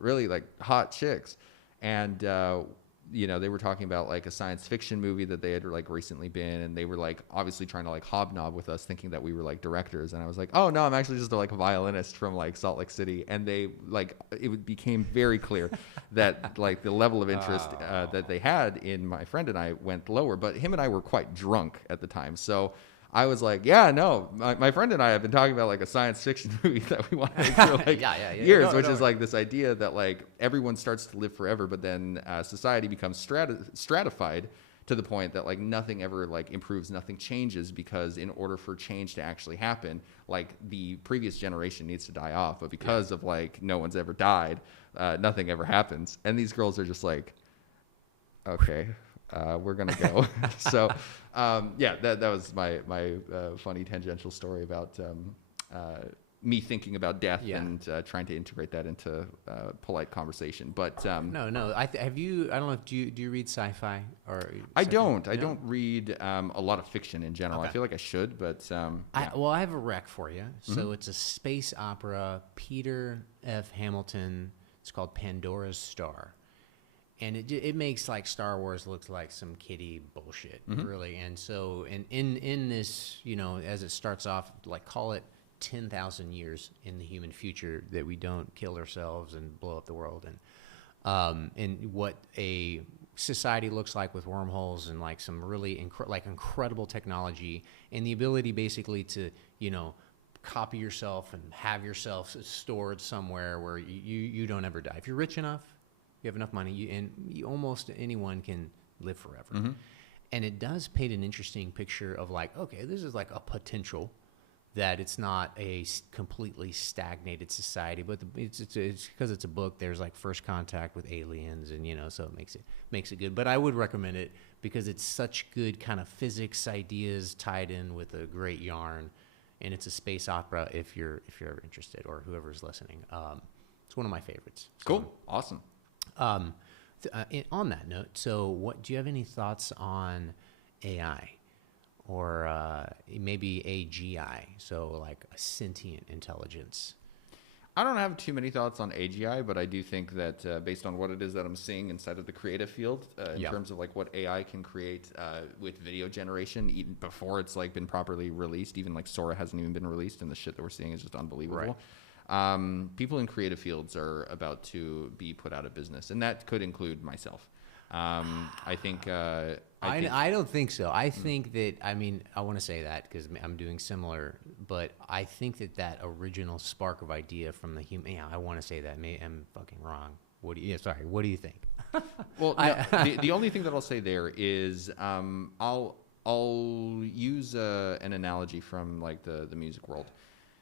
really like hot chicks, and they were talking about like a science fiction movie that they had like recently been, and they were like obviously trying to like hobnob with us, thinking that we were like directors. And I was like, oh no, I'm actually just a violinist from like Salt Lake City. And they like became very clear that like the level of interest that they had in my friend and I went lower. But him and I were quite drunk at the time, so I was like, my friend and I have been talking about like a science fiction movie that we want to make for like years, which is like this idea that like everyone starts to live forever, but then society becomes stratified to the point that like nothing ever like improves, nothing changes, because in order for change to actually happen, like the previous generation needs to die off, but because of like no one's ever died, nothing ever happens. And these girls are just like, okay. We're gonna go. So, that was my funny tangential story about me thinking about death and trying to integrate that into polite conversation. But no. Have you? I don't know. Do you read sci-fi or? I don't. I don't read a lot of fiction in general. Okay. I feel like I should, but I have a rec for you. So it's a space opera. Peter F. Hamilton. It's called Pandora's Star. And it makes like Star Wars look like some kiddie bullshit, really. And so in this, as it starts off, like call it 10,000 years in the human future that we don't kill ourselves and blow up the world, and what a society looks like with wormholes and like some really incredible technology and the ability basically to copy yourself and have yourself stored somewhere where you don't ever die if you're rich enough. You have enough money, almost anyone can live forever. And it does paint an interesting picture of like, okay, this is like a potential that it's not a completely stagnated society, but it's because it's a book. There's like first contact with aliens, and so it makes it good. But I would recommend it because it's such good kind of physics ideas tied in with a great yarn. and it's a space opera if you're ever interested, or whoever's listening. It's one of my favorites. So, Cool. Awesome. On that note, so do you have any thoughts on AI, or maybe AGI, so like a sentient intelligence? I don't have too many thoughts on AGI, but I do think that based on what it is that I'm seeing inside of the creative field, in terms of like what AI can create with video generation, even before it's like been properly released, even like Sora hasn't even been released, and the shit that we're seeing is just unbelievable. Right. People in creative fields are about to be put out of business, and that could include myself. I think. I don't think so. I think that, I mean, I want to say that because I'm doing similar, but I think that original spark of idea from the human, I want to say that. I'm fucking wrong. What do you think? Well, the only thing that I'll say there is I'll use an analogy from like the music world.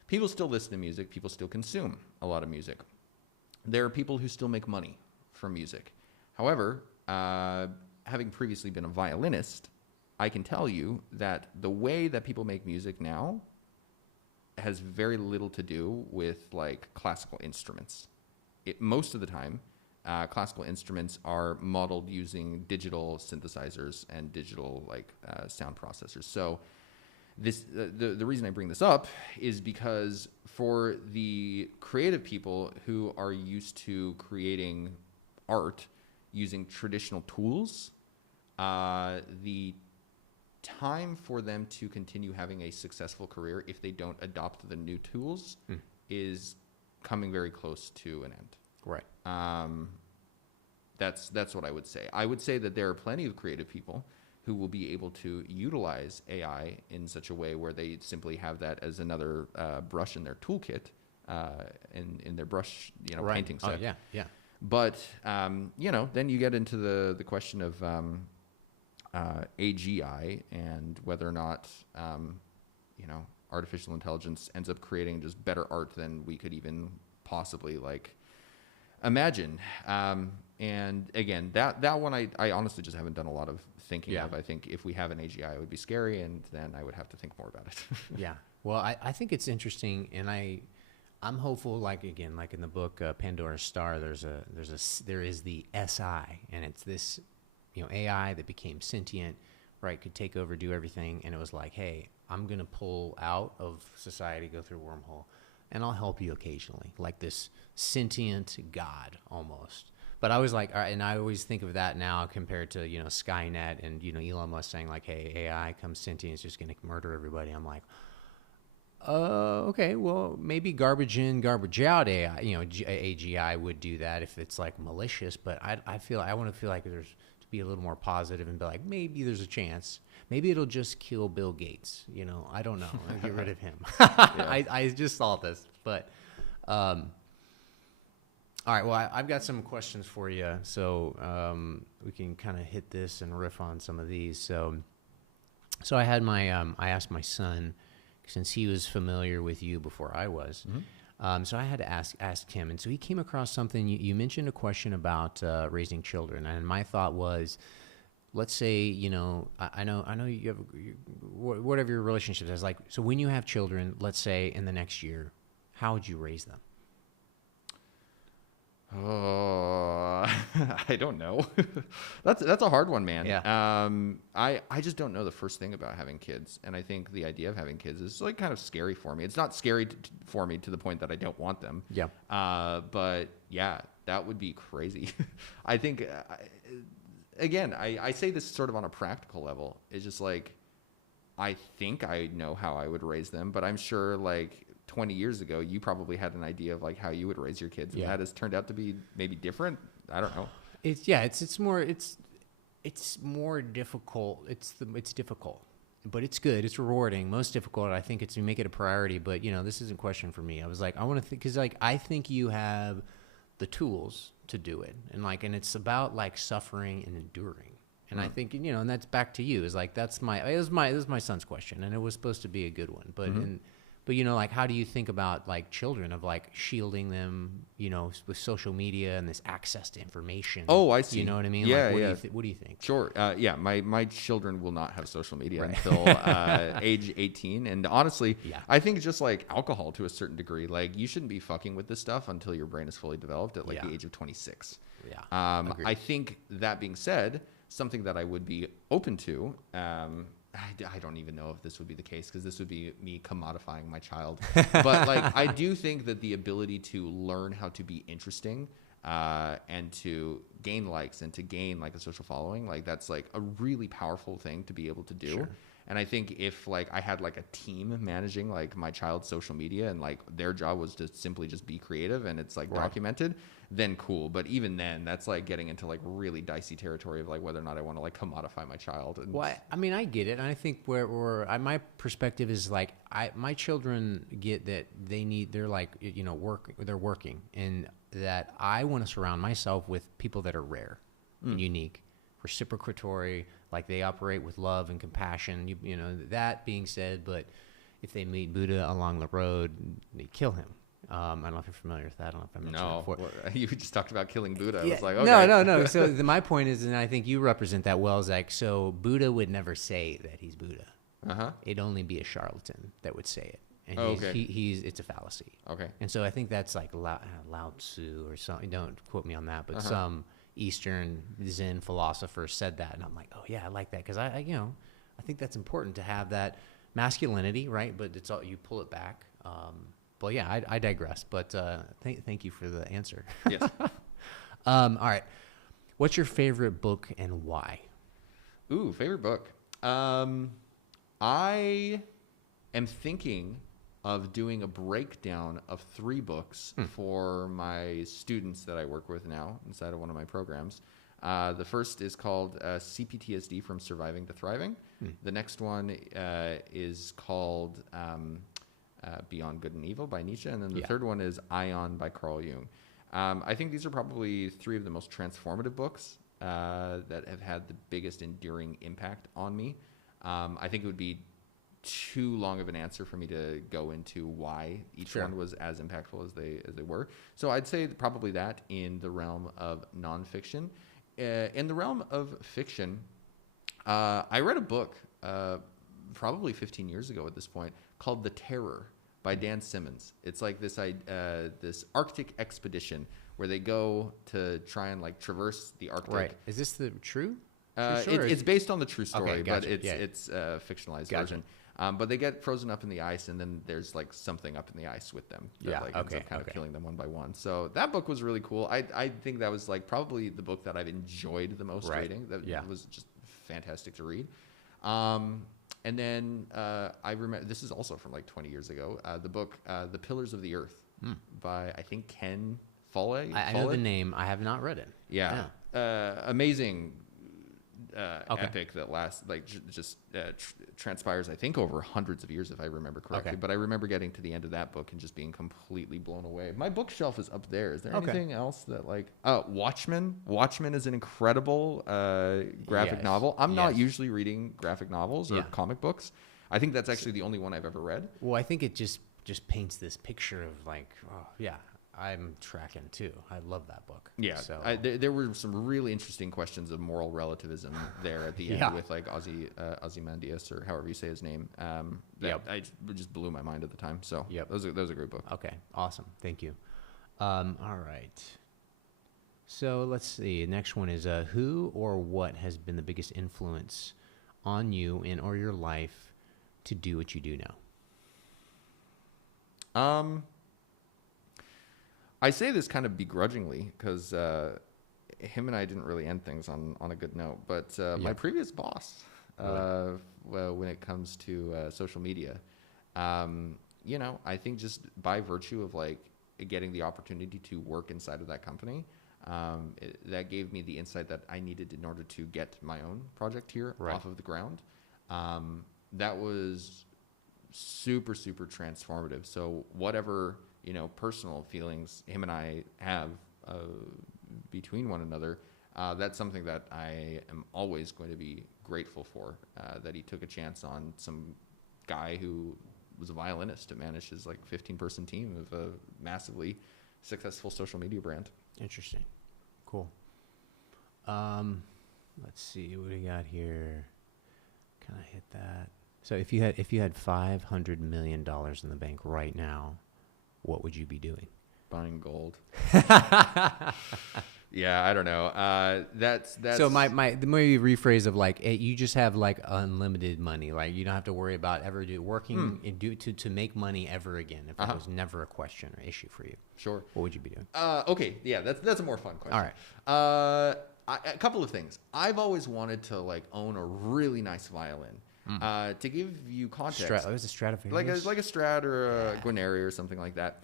People still listen to music. People still consume a lot of music. There are people who still make money from music. However, having previously been a violinist, I can tell you that the way that people make music now has very little to do with like classical instruments. Most of the time, classical instruments are modeled using digital synthesizers and digital like sound processors. So the reason I bring this up is because for the creative people who are used to creating art using traditional tools, the time for them to continue having a successful career if they don't adopt the new tools is coming very close to an end. Right. That's what I would say. I would say that there are plenty of creative people who will be able to utilize AI in such a way where they simply have that as another brush in their toolkit, in their brush, right. painting set. Oh, yeah. But, then you get into the question of AGI and whether or not, artificial intelligence ends up creating just better art than we could even possibly, like, imagine. And, again, that one I honestly just haven't done a lot of thinking of. I think if we have an AGI, it would be scary, and then I would have to think more about it. Yeah. Well, I think it's interesting, and I'm hopeful, like in the book Pandora's Star, there is the SI, and it's this, AI that became sentient, right? Could take over, do everything, and it was like, hey, I'm gonna pull out of society, go through a wormhole, and I'll help you occasionally, like this sentient God almost. But I was like, all right, and I always think of that now compared to Skynet and Elon Musk saying like, hey, AI comes sentient, it's just gonna murder everybody. I'm like, okay, well, maybe garbage in, garbage out AI, AGI would do that if it's like malicious, but I want to feel like there's to be a little more positive and be like, maybe there's a chance. Maybe it'll just kill Bill Gates. I don't know. Get rid of him. I just saw this, but, all right, well, I've got some questions for you, so we can kind of hit this and riff on some of these. So I had I asked my son, since he was familiar with you before I was. So I had to ask him. And so he came across something. You mentioned a question about raising children. And my thought was, let's say, I know you have, whatever your relationship is like. So when you have children, let's say in the next year, how would you raise them? Oh, I don't know. That's a hard one, man. Yeah. I just don't know the first thing about having kids, and I think the idea of having kids is like kind of scary for me. It's not scary for me to the point that I don't want them. Yeah. But yeah, that would be crazy. I think, again, I say this sort of on a practical level. It's just like, I think I know how I would raise them, but I'm sure like 20 years ago, you probably had an idea of like how you would raise your kids, and that has turned out to be maybe different. I don't know. It's more difficult. It's difficult, but it's good. It's rewarding. Most difficult, I think, it's to make it a priority. But this isn't a question for me. I was like, I want to think, because like I think you have the tools to do it, and it's about like suffering and enduring. And I think and that's back to you. Is like this is my son's question, and it was supposed to be a good one, but But, you know, like, how do you think about, like, children, of, like, shielding them, you know, with social media and this access to information? Oh, I see. You know what I mean? Yeah, like, yeah. What do you think? Sure. Yeah, my children will not have social media Right. until age 18. And honestly, Yeah. I think just like alcohol to a certain degree, like you shouldn't be fucking with this stuff until your brain is fully developed at like Yeah. the age of 26. Yeah. I think that being said, something that I would be open to, I don't even know if this would be the case because this would be me commodifying my child. But like, I do think that the ability to learn how to be interesting and to gain likes and to gain like a social following, like that's like a really powerful thing to be able to do. Sure. And I think if like I had like a team managing like my child's social media and like their job was to simply just be creative and it's like documented, then cool. But even then, that's like getting into like really dicey territory of like whether or not I want to like commodify my child. And well, I mean, I get it. And I think my perspective is like, my children get that they're like, you know, they're working, and that I want to surround myself with people that are rare and unique, reciprocatory, like they operate with love and compassion. You know, that being said, but if they meet Buddha along the road, they kill him. I don't know if you're familiar with that. I don't know if I mentioned that before. Well, you just talked about killing Buddha. Yeah, I was like, okay. No. So my point is, and I think you represent that well, is like, so Buddha would never say that he's Buddha. Uh-huh. It'd only be a charlatan that would say it. And okay. It's a fallacy. Okay. And so I think that's like Lao Tzu or something. Don't quote me on that, but some Eastern Zen philosopher said that. And I'm like, oh yeah, I like that. Cause I think that's important to have that masculinity, right? But it's all, you pull it back. Well, yeah, I digress, but thank you for the answer. Yes. All right. What's your favorite book and why? Ooh, favorite book. I am thinking of doing a breakdown of 3 books for my students that I work with now inside of one of my programs. The first is called CPTSD from Surviving to Thriving. The next one is called Beyond Good and Evil by Nietzsche. And then the third one is Ion by Carl Jung. I think these are probably 3 of the most transformative books that have had the biggest enduring impact on me. I think it would be too long of an answer for me to go into why each one was as impactful as they were. So I'd say probably that in the realm of nonfiction. In the realm of fiction, I read a book probably 15 years ago at this point called The Terror by Dan Simmons. It's like this Arctic expedition where they go to try and like traverse the Arctic. Right. Is this the true? It's based on the true story, okay, gotcha. but it's a fictionalized version. But they get frozen up in the ice, and then there's like something up in the ice with them that ends up kind of killing them one by one. So that book was really cool. I think that was like probably the book that I've enjoyed the most reading. That was just fantastic to read. And then I remember, this is also from like 20 years ago, the book The Pillars of the Earth by, I think, Ken Follett. I know the name. I have not read it. Yeah. Amazing epic that lasts, like, transpires, I think, over hundreds of years, if I remember correctly. But I remember getting to the end of that book and just being completely blown away. My bookshelf is up there. Is there anything else that, like, Watchmen? Watchmen is an incredible graphic novel. I'm not usually reading graphic novels or comic books. I think that's actually the only one I've ever read. Well, I think it just paints this picture of like, I'm tracking too. I love that book. Yeah. So there were some really interesting questions of moral relativism there at the end with like Ozymandias, or however you say his name. It just blew my mind at the time. So that was a great book. Okay. Awesome. Thank you. All right. So let's see. Next one is who or what has been the biggest influence on you in or your life to do what you do now? I say this kind of begrudgingly because him and I didn't really end things on a good note. But my previous boss, when it comes to social media, I think just by virtue of like getting the opportunity to work inside of that company, that gave me the insight that I needed in order to get my own project here off of the ground. That was super, super transformative. So whatever, personal feelings him and I have between one another, that's something that I am always going to be grateful for, that he took a chance on some guy who was a violinist. It manages like 15-person team of a massively successful social media brand. Interesting. Cool. Let's see what we got here. Can I hit that? So if you had $500 million in the bank right now, what would you be doing? Buying gold. Yeah, I don't know. That's so the maybe rephrase of like you just have like unlimited money, like you don't have to worry about ever working to make money ever again. If that was never a question or issue for you, sure. What would you be doing? Okay, yeah, that's a more fun question. All right. A couple of things. I've always wanted to like own a really nice violin. To give you context, It was a Stradivarius, like a Strat or a Guarneri or something like that.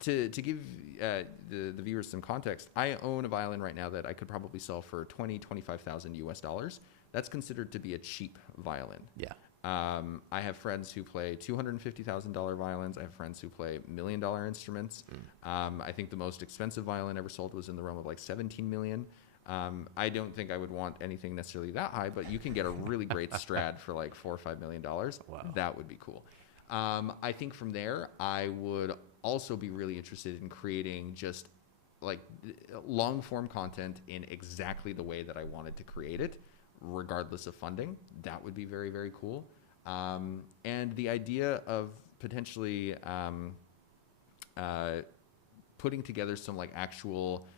To give the viewers some context, I own a violin right now that I could probably sell for $25,000 US. That's considered to be a cheap violin. Yeah. I have friends who play $250,000 violins. I have friends who play $1 million instruments. I think the most expensive violin ever sold was in the realm of like 17 million. I don't think I would want anything necessarily that high, but you can get a really great Strad for like $4 or $5 million. Wow. That would be cool. I think from there, I would also be really interested in creating just like long form content in exactly the way that I wanted to create it, regardless of funding. That would be very, very cool. And the idea of potentially putting together some like actual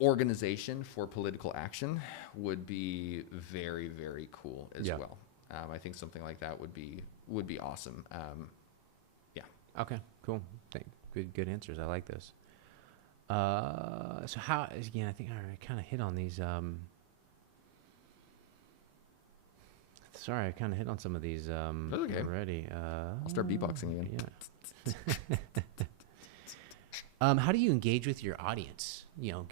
organization for political action would be very, very cool as well. I think something like that would be awesome. Okay, cool. Good answers. I like those. So how, again, I think I kind of hit on these. Sorry, I kind of hit on some of these That's okay. already. I'll start beatboxing again. Yeah. How do you engage with your audience?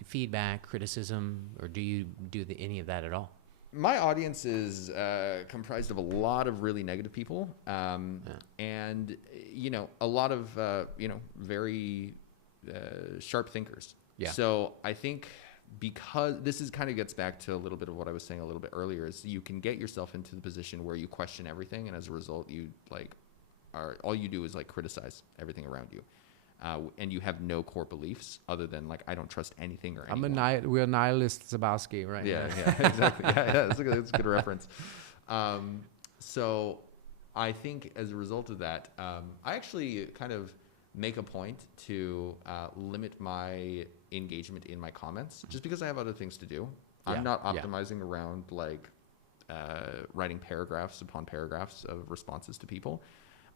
Feedback, criticism, or do you do any of that at all? My audience is comprised of a lot of really negative people, and a lot of very sharp thinkers. Yeah. So I think because this kind of gets back to a little bit of what I was saying a little bit earlier, is you can get yourself into the position where you question everything, and as a result, you all you do is like criticize everything around you. And you have no core beliefs other than like, I don't trust anything or anyone. We're nihilist Zabowski, right? Yeah, exactly. Yeah, that's a good reference. So I think as a result of that, I actually kind of make a point to limit my engagement in my comments just because I have other things to do. I'm not optimizing around like writing paragraphs upon paragraphs of responses to people.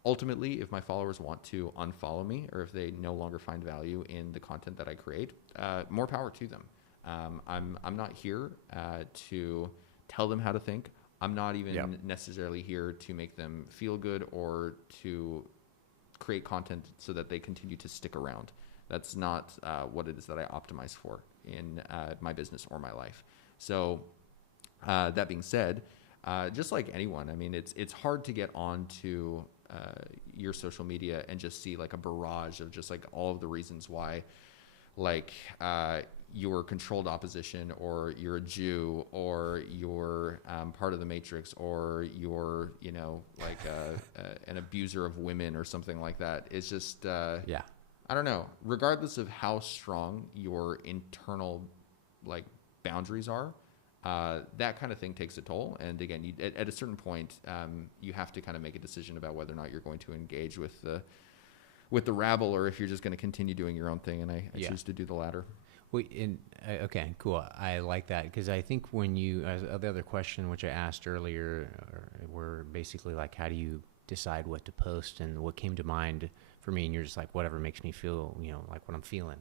Ultimately, if my followers want to unfollow me or if they no longer find value in the content that I create, more power to them. I'm not here to tell them how to think. I'm not even necessarily here to make them feel good or to create content so that they continue to stick around. That's not what it is that I optimize for in my business or my life. So that being said, just like anyone, I mean, it's hard to get onto your social media and just see like a barrage of just like all of the reasons why like you're controlled opposition or you're a Jew or you're part of the Matrix or you're like an abuser of women or something like that. It's just I don't know, regardless of how strong your internal like boundaries are, that kind of thing takes a toll. And again, at a certain point, you have to kind of make a decision about whether or not you're going to engage with the rabble or if you're just going to continue doing your own thing. And I choose to do the latter. Okay, cool. I like that because I think when the other question which I asked earlier were basically like, how do you decide what to post? And what came to mind for me, and you're just like, whatever makes me feel, like what I'm feeling.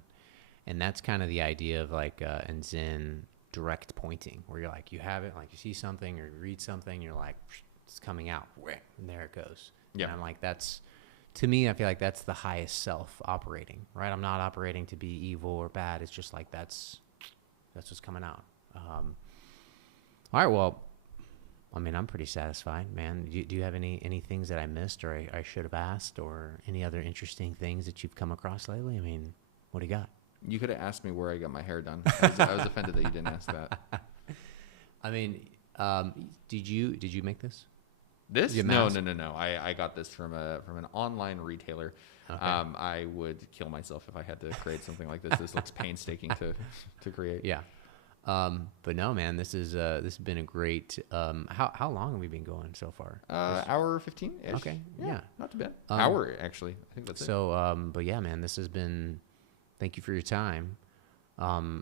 And that's kind of the idea of like in Zen, direct pointing, where you're like, you have it, like you see something or you read something, you're like, it's coming out, and there it goes. Yeah. And I'm like, to me, I feel like that's the highest self operating, right? I'm not operating to be evil or bad. It's just like, that's what's coming out. All right. Well, I mean, I'm pretty satisfied, man. Do you have any things that I missed or I should have asked or any other interesting things that you've come across lately? I mean, what do you got? You could have asked me where I got my hair done. I was offended that you didn't ask that. I mean, did you make this? This? Your No. mouse? I got this from an online retailer. Okay. I would kill myself if I had to create something like this. This looks painstaking to create. Yeah. But no, man, this has been a great. How long have we been going so far? Hour 15-ish. Okay. Yeah. Not too bad. Hour, actually. I think that's it. So, but yeah, man, this has been. Thank you for your time.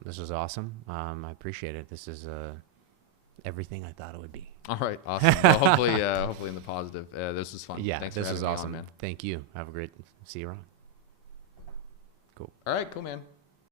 This was awesome. I appreciate it. This is everything I thought it would be. All right. Awesome. Well, hopefully in the positive. This was fun. Yeah, Thanks this for was having me awesome, on, man. Thank you. Have a great. See you around. Cool. All right. Cool, man.